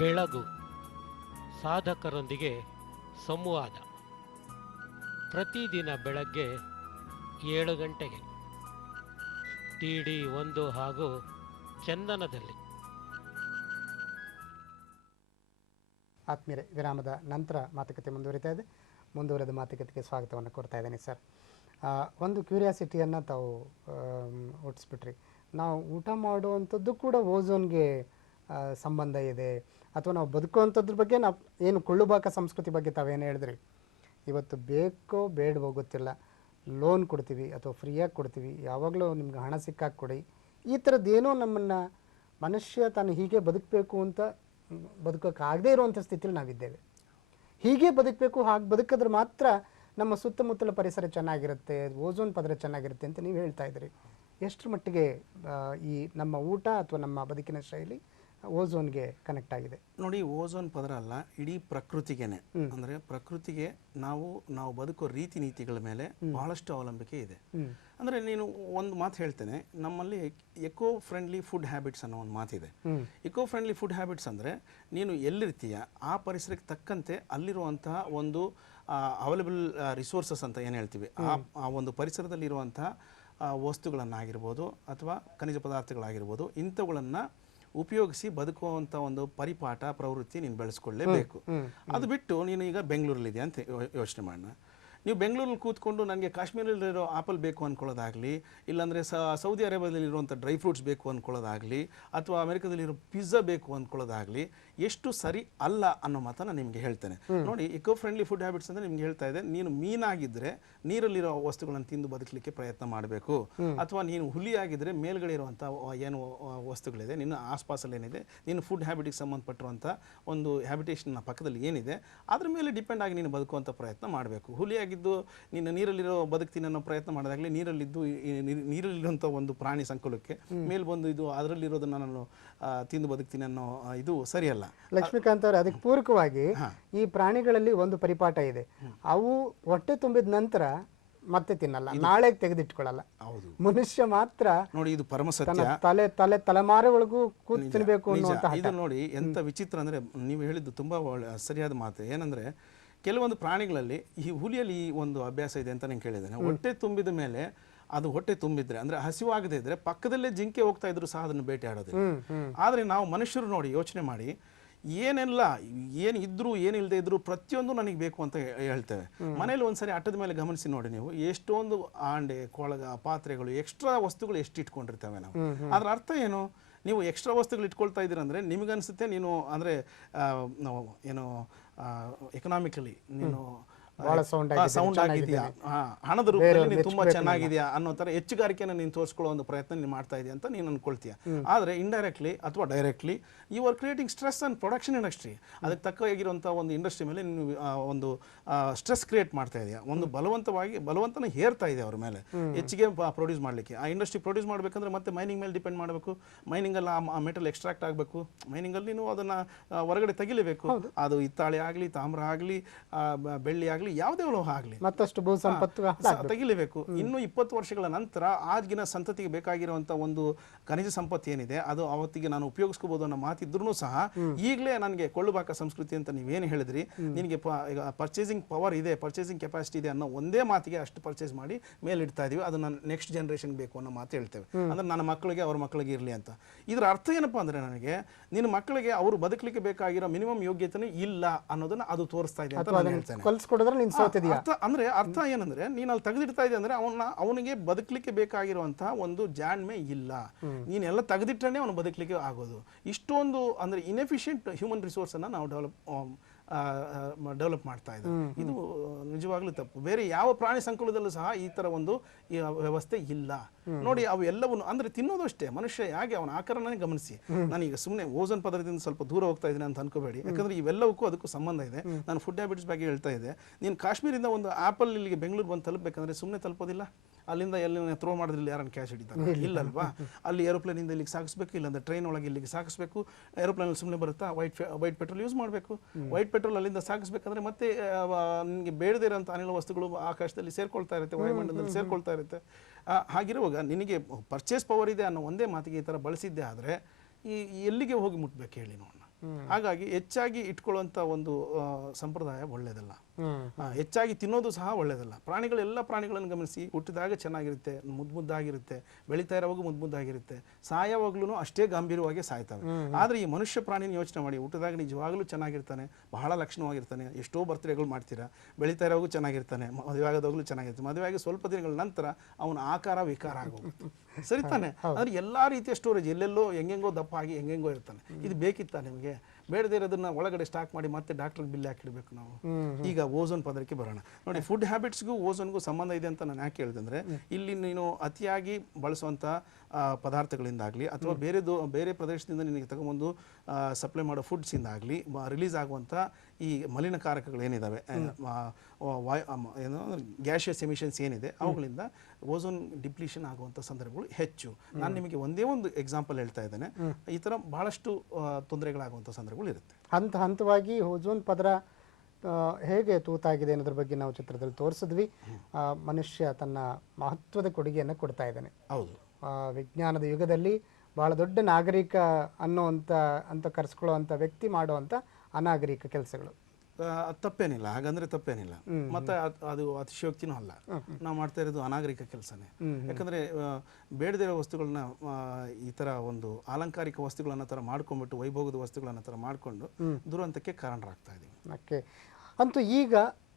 ಬೆಳಗು ಸಾಧಕರೊಂದಿಗೆ ಸಂವಾದ ಪ್ರತಿದಿನ ಬೆಳಗ್ಗೆ 7 ಗಂಟೆಗೆ TD1 ಹಾಗೂ ಚಂದನದಲ್ಲಿ. ಆತ್ಮೀಯರೇ, ವಿರಾಮದ ನಂತರ ಮಾತುಕತೆ ಮುಂದುವರಿತಾ ಇದೆ. ಮುಂದುವರೆದ ಮಾತುಕತೆಗೆ ಸ್ವಾಗತವನ್ನು ಕೊಡ್ತಾ ಇದ್ದೇನೆ ಸರ್. ಒಂದು ಕ್ಯೂರಿಯಾಸಿಟಿಯನ್ನು ತಾವು ಹುಟ್ಟಿಸ್ಬಿಟ್ರಿ. ನಾವು ಊಟ ಮಾಡುವಂಥದ್ದು ಕೂಡ ಓಝೋನ್ಗೆ ಸಂಬಂಧ ಇದೆ, ಅಥವಾ ನಾವು ಬದುಕುವಂಥದ್ರ ಬಗ್ಗೆ ನಾವು ಏನು ಕೊಳ್ಳುಬಾಕ ಸಂಸ್ಕೃತಿ ಬಗ್ಗೆ ತಾವೇನು ಹೇಳಿದ್ರಿ, ಇವತ್ತು ಬೇಕೋ ಬೇಡವೋ ಗೊತ್ತಿಲ್ಲ, ಲೋನ್ ಕೊಡ್ತೀವಿ ಅಥವಾ ಫ್ರೀಯಾಗಿ ಕೊಡ್ತೀವಿ, ಯಾವಾಗಲೂ ನಿಮ್ಗೆ ಹಣ ಸಿಕ್ಕಾಗ ಕೊಡಿ, ಈ ಥರದ್ದೇನೋ ನಮ್ಮನ್ನು ಮನುಷ್ಯ ತಾನು ಹೀಗೆ ಬದುಕಬೇಕು ಅಂತ ಬದುಕೋಕ್ಕಾಗದೇ ಇರುವಂಥ ಸ್ಥಿತಿಯಲ್ಲಿ ನಾವಿದ್ದೇವೆ. ಹೀಗೆ ಬದುಕಬೇಕು, ಹಾಗೆ ಬದುಕಿದ್ರೆ ಮಾತ್ರ ನಮ್ಮ ಸುತ್ತಮುತ್ತಲ ಪರಿಸರ ಚೆನ್ನಾಗಿರುತ್ತೆ, ಓಝೋನ್ ಪದರ ಚೆನ್ನಾಗಿರುತ್ತೆ ಅಂತ ನೀವು ಹೇಳ್ತಾ ಇದ್ರಿ. ಎಷ್ಟರ ಮಟ್ಟಿಗೆ ಈ ನಮ್ಮ ಊಟ ಅಥವಾ ನಮ್ಮ ಬದುಕಿನ ಶೈಲಿ ಓಝೋನ್ಗೆ ಕನೆಕ್ಟ್ ಆಗಿದೆ? ನೋಡಿ, ಓಝೋನ್ ಪದರ ಅಲ್ಲ, ಇಡೀ ಪ್ರಕೃತಿಗೇನೆ. ಅಂದರೆ ಪ್ರಕೃತಿಗೆ ನಾವು ಬದುಕೋ ರೀತಿ ನೀತಿಗಳ ಮೇಲೆ ಬಹಳಷ್ಟು ಅವಲಂಬಿಕೆ ಇದೆ. ಅಂದರೆ ನೀನು ಒಂದು ಮಾತು ಹೇಳ್ತೇನೆ, ನಮ್ಮಲ್ಲಿ ಎಕೋ ಫ್ರೆಂಡ್ಲಿ ಫುಡ್ ಹ್ಯಾಬಿಟ್ಸ್ ಅನ್ನೋ ಒಂದು ಮಾತಿದೆ. ಎಕೋ ಫ್ರೆಂಡ್ಲಿ ಫುಡ್ ಹ್ಯಾಬಿಟ್ಸ್ ಅಂದರೆ ನೀನು ಎಲ್ಲಿರ್ತೀಯ ಆ ಪರಿಸರಕ್ಕೆ ತಕ್ಕಂತೆ ಅಲ್ಲಿರುವಂತಹ ಒಂದು ಅವೈಲಬಲ್ ರಿಸೋರ್ಸಸ್ ಅಂತ ಏನು ಹೇಳ್ತೀವಿ, ಆ ಒಂದು ಪರಿಸರದಲ್ಲಿರುವಂತಹ ವಸ್ತುಗಳನ್ನಾಗಿರ್ಬೋದು ಅಥವಾ ಖನಿಜ ಪದಾರ್ಥಗಳಾಗಿರ್ಬೋದು, ಇಂಥವುಗಳನ್ನು ಉಪಯೋಗಿಸಿ ಬದುಕುವಂಥ ಒಂದು ಪರಿಪಾಠ ಪ್ರವೃತ್ತಿ ನೀನು ಬೆಳೆಸ್ಕೊಳ್ಳೇಬೇಕು. ಅದು ಬಿಟ್ಟು ನೀನು ಈಗ ಬೆಂಗಳೂರಲ್ಲಿದೆ ಅಂತ ಯೋಚನೆ ಮಾಡೋಣ. ನೀವು ಬೆಂಗಳೂರಲ್ಲಿ ಕೂತ್ಕೊಂಡು ನನಗೆ ಕಾಶ್ಮೀರದಲ್ಲಿರೋ ಆಪಲ್ ಬೇಕು ಅಂದ್ಕೊಳ್ಳೋದಾಗಲಿ, ಇಲ್ಲಾಂದರೆ ಸೌದಿ ಅರೇಬಿಯಾದಲ್ಲಿರುವಂಥ ಡ್ರೈ ಫ್ರೂಟ್ಸ್ ಬೇಕು ಅಂದ್ಕೊಳ್ಳೋದಾಗಲಿ, ಅಥವಾ ಅಮೆರಿಕದಲ್ಲಿರೋ ಪಿಜ್ಜಾ ಬೇಕು ಅಂದ್ಕೊಳ್ಳೋದಾಗಲಿ ಎಷ್ಟು ಸರಿ ಅಲ್ಲ ಅನ್ನೋ ಮಾತನ್ನು ನಿಮಗೆ ಹೇಳ್ತೇನೆ. ನೋಡಿ, ಇಕೋ ಫ್ರೆಂಡ್ಲಿ ಫುಡ್ ಹ್ಯಾಬಿಟ್ಸ್ ಅಂದರೆ ನಿಮ್ಗೆ ಹೇಳ್ತಾ ಇದೆ, ನೀನು ಮೀನಾಗಿದ್ದರೆ ನೀರಲ್ಲಿರೋ ವಸ್ತುಗಳನ್ನು ತಿಂದು ಬದುಕಲಿಕ್ಕೆ ಪ್ರಯತ್ನ ಮಾಡಬೇಕು, ಅಥವಾ ನೀನು ಹುಲಿಯಾಗಿದ್ದರೆ ಮೇಲ್ಗಡೆ ಇರುವಂಥ ಏನು ವಸ್ತುಗಳಿದೆ ನಿನ್ನ ಆಸ್ಪಾಸಲ್ಲಿ ಏನಿದೆ, ನೀನು ಫುಡ್ ಹ್ಯಾಬಿಟಿಗೆ ಸಂಬಂಧಪಟ್ಟಿರುವಂಥ ಒಂದು ಹ್ಯಾಬಿಟೇಷನ್ನ ಪಕ್ಕದಲ್ಲಿ ಏನಿದೆ ಅದ್ರ ಮೇಲೆ ಡಿಪೆಂಡ್ ಆಗಿ ನೀನು ಬದುಕುವಂಥ ಪ್ರಯತ್ನ ಮಾಡಬೇಕು. ಹುಲಿಯಾಗಿ ಸಹಜವಾಗಿದ್ದು ನೀನು ನೀರಲ್ಲಿರೋ ಬದುಕ್ತೀನಿ ಅನ್ನೋ ಪ್ರಯತ್ನ ಮಾಡೋದಾಗಲಿ, ನೀರಲ್ಲಿದ್ದು ನೀರಲ್ಲಿರುವಂಥ ಒಂದು ಪ್ರಾಣಿ ಸಂಕುಲಕ್ಕೆ ಮೇಲೆ ಬಂದು ಇದು ಅದರಲ್ಲಿರೋದನ್ನು ನಾನು ತಿಂದು ಬದುಕ್ತೀನಿ ಅನ್ನೋ ಇದು ಸರಿಯಲ್ಲ. ಲಕ್ಷ್ಮೀಕಾಂತ್ ಅವರು, ಅದಕ್ಕೆ ಪೂರಕವಾಗಿ ಈ ಪ್ರಾಣಿಗಳಲ್ಲಿ ಒಂದು ಪರಿಪಾಠ ಇದೆ. ಅವು ಹೊಟ್ಟೆ ತುಂಬಿದ ನಂತರ ಮತ್ತೆ ತಿನ್ನಲ್ಲ, ನಾಳೆ ತೆಗೆದಿಟ್ಕೊಳ್ಳಲ್ಲ. ಹೌದು, ಮನುಷ್ಯ ಮಾತ್ರ ನೋಡಿ ಇದು ಪರಮ ಸತ್ಯ. ತಲೆಮಾರುಗಳಿಗೂ ಕೂತ್ ತಿನ್ಬೇಕು ಅನ್ನುವಂತ ಇದು ನೋಡಿ ಎಂತ ವಿಚಿತ್ರ ಅಂದ್ರೆ, ನೀವು ಹೇಳಿದ್ದು ತುಂಬಾ ಸರಿಯಾದ ಮಾತು. ಏನಂದ್ರೆ ಕೆಲವೊಂದು ಪ್ರಾಣಿಗಳಲ್ಲಿ, ಈ ಹುಲಿಯಲ್ಲಿ ಈ ಒಂದು ಅಭ್ಯಾಸ ಇದೆ ಅಂತ ನಾನು ಕೇಳಿದ್ದೇನೆ. ಹೊಟ್ಟೆ ತುಂಬಿದ ಮೇಲೆ ಅದು ಹೊಟ್ಟೆ ತುಂಬಿದ್ರೆ ಅಂದ್ರೆ ಹಸಿವಾಗದೇ ಇದ್ರೆ ಪಕ್ಕದಲ್ಲೇ ಜಿಂಕೆ ಹೋಗ್ತಾ ಇದ್ರು ಸಹ ಅದನ್ನು ಬೇಟೆಯಾಡೋದಿಲ್ಲ. ಆದ್ರೆ ನಾವು ಮನುಷ್ಯರು ನೋಡಿ ಯೋಚನೆ ಮಾಡಿ, ಏನೆಲ್ಲ ಏನು ಇದ್ರು ಏನಿಲ್ಲದೆ ಇದ್ರು ಪ್ರತಿಯೊಂದು ನನಗೆ ಬೇಕು ಅಂತ ಹೇಳ್ತೇವೆ. ಮನೇಲಿ ಒಂದ್ಸರಿ ಅಟ್ಟದ ಮೇಲೆ ಗಮನಿಸಿ ನೋಡಿ ನೀವು, ಎಷ್ಟೊಂದು ಆಂಡೆ ಕೊಳಗ ಪಾತ್ರೆಗಳು ಎಕ್ಸ್ಟ್ರಾ ವಸ್ತುಗಳು ಎಷ್ಟು ಇಟ್ಕೊಂಡಿರ್ತೇವೆ ನಾವು. ಅದ್ರ ಅರ್ಥ ಏನು? ನೀವು ಎಕ್ಸ್ಟ್ರಾ ವಸ್ತುಗಳು ಇಟ್ಕೊಳ್ತಾ ಇದ್ದೀರ ಅಂದರೆ ನಿಮಗನ್ಸುತ್ತೆ ನೀನು ಅಂದರೆ ಏನು ಎಕನಾಮಿಕಲಿ ನೀನು ಸೌಂಡ್ ಆಗಿದೆಯಾ, ಹಣದ ರೂಪದಲ್ಲಿ ನೀನು ತುಂಬಾ ಚೆನ್ನಾಗಿದೆಯಾ ಅನ್ನೋ ತರ ಹೆಚ್ಚುಗಾರಿಕೆಯನ್ನು ನೀನು ತೋರಿಸ್ಕೊಳ್ಳೋ ಒಂದು ಪ್ರಯತ್ನ ನೀನು ಮಾಡ್ತಾ ಇದೆಯಾ ಅಂತ ನೀನು ಅನ್ಕೊಳ್ತೀಯ. ಆದರೆ ಇಂಡೈರೆಕ್ಟ್ಲಿ ಅಥವಾ directly you are creating stress and production industry. ಅದಕ್ಕೆ ತಕ್ಕಾಗಿರುವಂಥ ಒಂದು ಇಂಡಸ್ಟ್ರಿ ಮೇಲೆ ನೀನು ಒಂದು ಸ್ಟ್ರೆಸ್ ಕ್ರಿಯೇಟ್ ಮಾಡ್ತಾ ಇದೆಯಾ, ಒಂದು ಬಲವಂತನ ಹೇರ್ತಾ ಇದೆ ಅವ್ರ ಮೇಲೆ ಹೆಚ್ಚಿಗೆ ಪ್ರೊಡ್ಯೂಸ್ ಮಾಡಲಿಕ್ಕೆ. ಆ ಇಂಡಸ್ಟ್ರಿ ಪ್ರೊಡ್ಯೂಸ್ ಮಾಡಬೇಕಂದ್ರೆ ಮತ್ತೆ ಮೈನಿಂಗ್ ಮೇಲೆ ಡಿಪೆಂಡ್ ಮಾಡಬೇಕು. ಮೈನಿಂಗಲ್ಲಿ ಆ ಮೆಟಲ್ ಎಕ್ಸ್ಟ್ರಾಕ್ಟ್ ಆಗಬೇಕು, ಮೈನಿಂಗಲ್ಲಿ ನೀನು ಅದನ್ನು ಹೊರಗಡೆ ತೆಗಿಲೇಬೇಕು. ಅದು ಹಿತ್ತಾಳೆ ಆಗಲಿ, ತಾಮ್ರ ಆಗಲಿ, ಬೆಳ್ಳಿ ಆಗಲಿ, ಯಾವುದೇ ಲೋಹ ಆಗಲಿ ಮತ್ತಷ್ಟು ಭೂ ಸಂಪತ್ತು ತೆಗಿಲೇಬೇಕು. ಇನ್ನು 20 ವರ್ಷಗಳ ನಂತರ ಆಗಿನ ಸಂತತಿಗೆ ಬೇಕಾಗಿರುವಂತ ಒಂದು ಖನಿಜ ಸಂಪತ್ತು ಏನಿದೆ ಅದು ಅವತ್ತಿಗೆ ನಾನು ಉಪಯೋಗಿಸ್ಕೋಬಹುದು ಅನ್ನೋ ಮಾತಿದ್ರೂ ಸಹ ಈಗಲೇ ನನಗೆ ಕೊಳ್ಳುಬಾಕ ಸಂಸ್ಕೃತಿ ಅಂತ ನೀವೇನು ಹೇಳಿದ್ರಿ, ನಿನಗೆ ಪರ್ಚೇಸಿಂಗ್ ಪವರ್ ಇದೆ, ಪರ್ಚೇಸಿಂಗ್ ಕೆಪಾಸಿಟಿ ಇದೆ ಅನ್ನೋ ಒಂದೇ ಮಾತಿಗೆ ಅಷ್ಟು ಪರ್ಚೇಸ್ ಮಾಡಿ ಮೇಲಿಡ್ತಾ ಇದೀವಿ. ಅದು ನನ್ನ ನೆಕ್ಸ್ಟ್ ಜನರೇಷನ್ ಬೇಕು ಅನ್ನೋ ಮಾತು ಹೇಳ್ತೇವೆ. ಅಂದ್ರೆ ನನ್ನ ಮಕ್ಕಳಿಗೆ ಅವ್ರ ಮಕ್ಕಳಿಗೆ ಇರಲಿ ಅಂತ. ಇದ್ರ ಅರ್ಥ ಏನಪ್ಪಾ ಅಂದ್ರೆ, ನನಗೆ ನಿನ್ನ ಮಕ್ಕಳಿಗೆ ಅವರು ಬದುಕಲಿಕ್ಕೆ ಬೇಕಾಗಿರೋ ಮಿನಿಮಮ್ ಯೋಗ್ಯತೆ ಇಲ್ಲ ಅನ್ನೋದನ್ನ ಅದು ತೋರಿಸ್ತಾ ಇದೆ ಅಂತ ನಾನು ಹೇಳ್ತೇನೆ. ಅಂದ್ರೆ ಅರ್ಥ ಏನಂದ್ರೆ, ನೀನ್ ಅಲ್ಲಿ ತೆಗೆದಿಡ್ತಾ ಇದೆ ಅಂದ್ರೆ ಅವನಿಗೆ ಬದುಕಲಿಕ್ಕೆ ಬೇಕಾಗಿರುವಂತಹ ಒಂದು ಜಾಣ್ಮೆ ಇಲ್ಲ. ನೀನೆಲ್ಲ ತೆಗೆದಿಟ್ಟರೆ ಅವನು ಬದುಕಲಿಕ್ಕೆ ಆಗೋದು. ಇಷ್ಟೊಂದು ಅಂದ್ರೆ ಇನ್ಎಫಿಷಿಯಂಟ್ ಹ್ಯೂಮನ್ ರಿಸೋರ್ಸ್ ಅನ್ನ ನಾವು ಡೆವಲಪ್ ಮಾಡ್ತಾ ಇದ್ದಾರೆ. ಇದು ನಿಜವಾಗ್ಲೂ ತಪ್ಪು. ಬೇರೆ ಯಾವ ಪ್ರಾಣಿ ಸಂಕುಲದಲ್ಲೂ ಸಹ ಈ ತರ ಒಂದು ವ್ಯವಸ್ಥೆ ಇಲ್ಲ. ನೋಡಿ ಅವು ಎಲ್ಲವನ್ನು ಅಂದ್ರೆ ತಿನ್ನೋದು ಅಷ್ಟೇ. ಮನುಷ್ಯ ಹೇಗೆ ಅವನ ಆಕಾರನೇ ಗಮನಿಸಿ. ನಾನೀಗ ಸುಮ್ಮನೆ ಓಝೋನ್ ಪದರದಿಂದ ಸ್ವಲ್ಪ ದೂರ ಹೋಗ್ತಾ ಇದ್ದೀನಿ ಅಂತ ಅನ್ಕೋಬೇಡಿ. ಯಾಕಂದ್ರೆ ಇವೆಲ್ಲವಕ್ಕೂ ಅದಕ್ಕೂ ಸಂಬಂಧ ಇದೆ. ನಾನು ಫುಡ್ ಹ್ಯಾಬಿಟ್ಸ್ ಬಗ್ಗೆ ಹೇಳ್ತಾ ಇದ್ದೆ. ನೀನು ಕಾಶ್ಮೀರಿಂದ ಒಂದು ಆಪಲ್ ಇಲ್ಲಿಗೆ ಬೆಂಗಳೂರು ಬಂದು ತಲುಪಬೇಕಂದ್ರೆ ಸುಮ್ಮನೆ ತಲುಪೋದಿಲ್ಲ. ಅಲ್ಲಿಂದ ಎಲ್ಲಿ ಥ್ರೋ ಮಾಡಿದ್ರೆ ಯಾರನ್ನು ಕ್ಯಾಶ್ ಹಿಡಿತಾರೆ? ಇಲ್ಲಲ್ವಾ? ಅಲ್ಲಿ ಏರೋಪ್ಲೇನ್ ಇಂದ ಇಲ್ಲಿಗೆ ಸಾಗಿಸ್ಬೇಕು, ಇಲ್ಲಾಂದ್ರೆ ಟ್ರೈನ್ ಒಳಗೆ ಇಲ್ಲಿಗೆ ಸಾಗಿಸ್ಬೇಕು. ಏರೋಪ್ಲೇನ್ ಸುಮ್ಮನೆ ಬರುತ್ತಾ? ವೈಟ್ ಪೆಟ್ರೋಲ್ ಯೂಸ್ ಮಾಡಬೇಕು. ವೈಟ್ ಪೆಟ್ರೋಲ್ ಅಲ್ಲಿಂದ ಸಾಗಿಸ್ಬೇಕಂದ್ರೆ ಮತ್ತೆ ನಿಮಗೆ ಬೇಡದೇ ಇರೋಂಥ ಅನಿಲ ವಸ್ತುಗಳು ಆಕಾಶದಲ್ಲಿ ಸೇರ್ಕೊಳ್ತಾ ಇರುತ್ತೆ, ವಾಯುಮಂಡಲದಲ್ಲಿ ಸೇರ್ಕೊಳ್ತಾ ಇರುತ್ತೆ. ಹಾಗಿರುವಾಗ ನಿನಗೆ ಪರ್ಚೇಸ್ ಪವರ್ ಇದೆ ಅನ್ನೋ ಒಂದೇ ಮಾತಿಗೆ ಈ ಥರ ಬಳಸಿದ್ದೆ ಆದರೆ ಎಲ್ಲಿಗೆ ಹೋಗಿ ಮುಟ್ಬೇಕು ಹೇಳಿ ನೋಡೋಣ. ಹಾಗಾಗಿ ಹೆಚ್ಚಾಗಿ ಇಟ್ಕೊಳ್ಳುವಂಥ ಒಂದು ಸಂಪ್ರದಾಯ ಒಳ್ಳೆಯದಲ್ಲ. ಹೆಚ್ಚಾಗಿ ತಿನ್ನೋದು ಸಹ ಒಳ್ಳೆಯದಲ್ಲ. ಎಲ್ಲ ಪ್ರಾಣಿಗಳನ್ನು ಗಮನಿಸಿ, ಹುಟ್ಟಿದಾಗ ಚೆನ್ನಾಗಿರುತ್ತೆ, ಮುದ್ದಾಗಿರುತ್ತೆ, ಬೆಳೀತಾ ಇರೋವಾಗ ಮುದ್ದಾಗಿರುತ್ತೆ, ಸಾಯವಾಗ್ಲೂ ಅಷ್ಟೇ ಗಂಭೀರವಾಗಿ ಸಾಯ್ತವೆ. ಆದರೆ ಈ ಮನುಷ್ಯ ಪ್ರಾಣಿನ ಯೋಚನೆ ಮಾಡಿ, ಹುಟ್ಟಿದಾಗ ನಿಜವಾಗ್ಲೂ ಚೆನ್ನಾಗಿರ್ತಾನೆ, ಬಹಳ ಲಕ್ಷಣವಾಗಿರ್ತಾನೆ, ಎಷ್ಟೋ ಬರ್ತ್ಡೇಗಳು ಮಾಡ್ತೀರಾ, ಬೆಳೀತಾ ಇರೋವಾಗೂ ಚೆನ್ನಾಗಿರ್ತಾನೆ, ಮದುವೆ ಆಗೋದಾಗ್ಲೂ ಚೆನ್ನಾಗಿರ್ತಾನೆ, ಮದುವೆ ಆಗಿ ಸ್ವಲ್ಪ ದಿನಗಳ ನಂತರ ಅವನ ಆಕಾರ ವಿಕಾರ ಆಗೋಗುತ್ತೆ. ಸರಿ ತಾನೆ? ಅಂದ್ರೆ ಎಲ್ಲಾ ರೀತಿಯ ಸ್ಟೋರೇಜ್ ಎಲ್ಲೆಲ್ಲೋ ಹೆಂಗೆಂಗೋ ದಪ್ಪ ಆಗಿ ಹೆಂಗೆಂಗೋ ಇರ್ತಾನೆ. ಇದು ಬೇಕಿತ್ತ ನಿಮಗೆ? ಬೇಡದೇ ಇರೋದನ್ನ ಒಳಗಡೆ ಸ್ಟಾಕ್ ಮಾಡಿ ಮತ್ತೆ ಡಾಕ್ಟರ್ ಬಿಲ್ ಹಾಕಿಡ್ಬೇಕು ನಾವು. ಈಗ ಓಝೋನ್ ಪದರಕ್ಕೆ ಬರೋಣ. ನೋಡಿ, ಫುಡ್ ಹ್ಯಾಬಿಟ್ಸ್ಗೂ ಓಝೋನ್ಗೂ ಸಂಬಂಧ ಇದೆ ಅಂತ ನಾನು ಯಾಕೆ ಹೇಳಿದೆ ಅಂದ್ರೆ, ಇಲ್ಲಿ ನೀನು ಅತಿಯಾಗಿ ಬಳಸುವಂಥ ಪದಾರ್ಥಗಳಿಂದಾಗಲಿ ಅಥವಾ ಬೇರೆ ಪ್ರದೇಶದಿಂದ ನಿನಗೆ ತಗೊಂಬಂದು ಸಪ್ಲೈ ಮಾಡೋ ಫುಡ್ಸಿಂದಾಗಲಿ ರಿಲೀಸ್ ಆಗುವಂಥ ಈ ಮಲಿನಕಾರಕಗಳೇನಿದ್ದಾವೆ, ಏನು ಗ್ಯಾಷಿಯಸ್ ಎಮಿಷನ್ಸ್ ಏನಿದೆ, ಅವುಗಳಿಂದ ಓಝೋನ್ ಡಿಪ್ಲೀಷನ್ ಆಗುವಂಥ ಸಂದರ್ಭಗಳು ಹೆಚ್ಚು. ನಾನು ನಿಮಗೆ ಒಂದೇ ಒಂದು ಎಕ್ಸಾಂಪಲ್ ಹೇಳ್ತಾ ಇದ್ದೇನೆ. ಈ ಥರ ಬಹಳಷ್ಟು ತೊಂದರೆಗಳಾಗುವಂಥ ಸಂದರ್ಭಗಳು ಇರುತ್ತೆ. ಹಂತವಾಗಿ ಓಝೋನ್ ಪದರ ಹೇಗೆ ತೂತಾಗಿದೆ ಅನ್ನೋದ್ರ ಬಗ್ಗೆ ನಾವು ಚಿತ್ರದಲ್ಲಿ ತೋರಿಸಿದ್ವಿ. ಮನುಷ್ಯ ತನ್ನ ಮಹತ್ವದ ಕೊಡುಗೆಯನ್ನು ಕೊಡ್ತಾ ಇದ್ದಾನೆ. ಹೌದು, ವಿಜ್ಞಾನದ ಯುಗದಲ್ಲಿ ಬಹಳ ದೊಡ್ಡ ನಾಗರಿಕ ಅಂತ ಕರೆಸ್ಕೊಳ್ಳುವಂಥ ವ್ಯಕ್ತಿ ಮಾಡುವಂಥ ಅನಾಗರಿಕ ಕೆಲಸಗಳು ತಪ್ಪೇನಿಲ್ಲ. ಹಾಗಂದ್ರೆ ತಪ್ಪೇನಿಲ್ಲ. ಮತ್ತೆ ಅದು ಅತಿಶಯೋಕ್ತಿನೂ ಅಲ್ಲ. ನಾವು ಮಾಡ್ತಾ ಇರೋದು ಅನಾಗರಿಕ ಕೆಲಸನೇ. ಯಾಕಂದ್ರೆ ಬೇಡದಿರೋ ವಸ್ತುಗಳನ್ನ ಈ ತರ ಒಂದು ಅಲಂಕಾರಿಕ ವಸ್ತುಗಳನ್ನ ತರ ಮಾಡ್ಕೊಂಡ್ಬಿಟ್ಟು, ವೈಭೋಗದ ವಸ್ತುಗಳನ್ನ ತರ ಮಾಡ್ಕೊಂಡು ದುರಂತಕ್ಕೆ ಕಾರಣರಾಗ್ತಾ ಇದೀವಿ. ಓಕೆ, ಅಂತೂ ಈಗ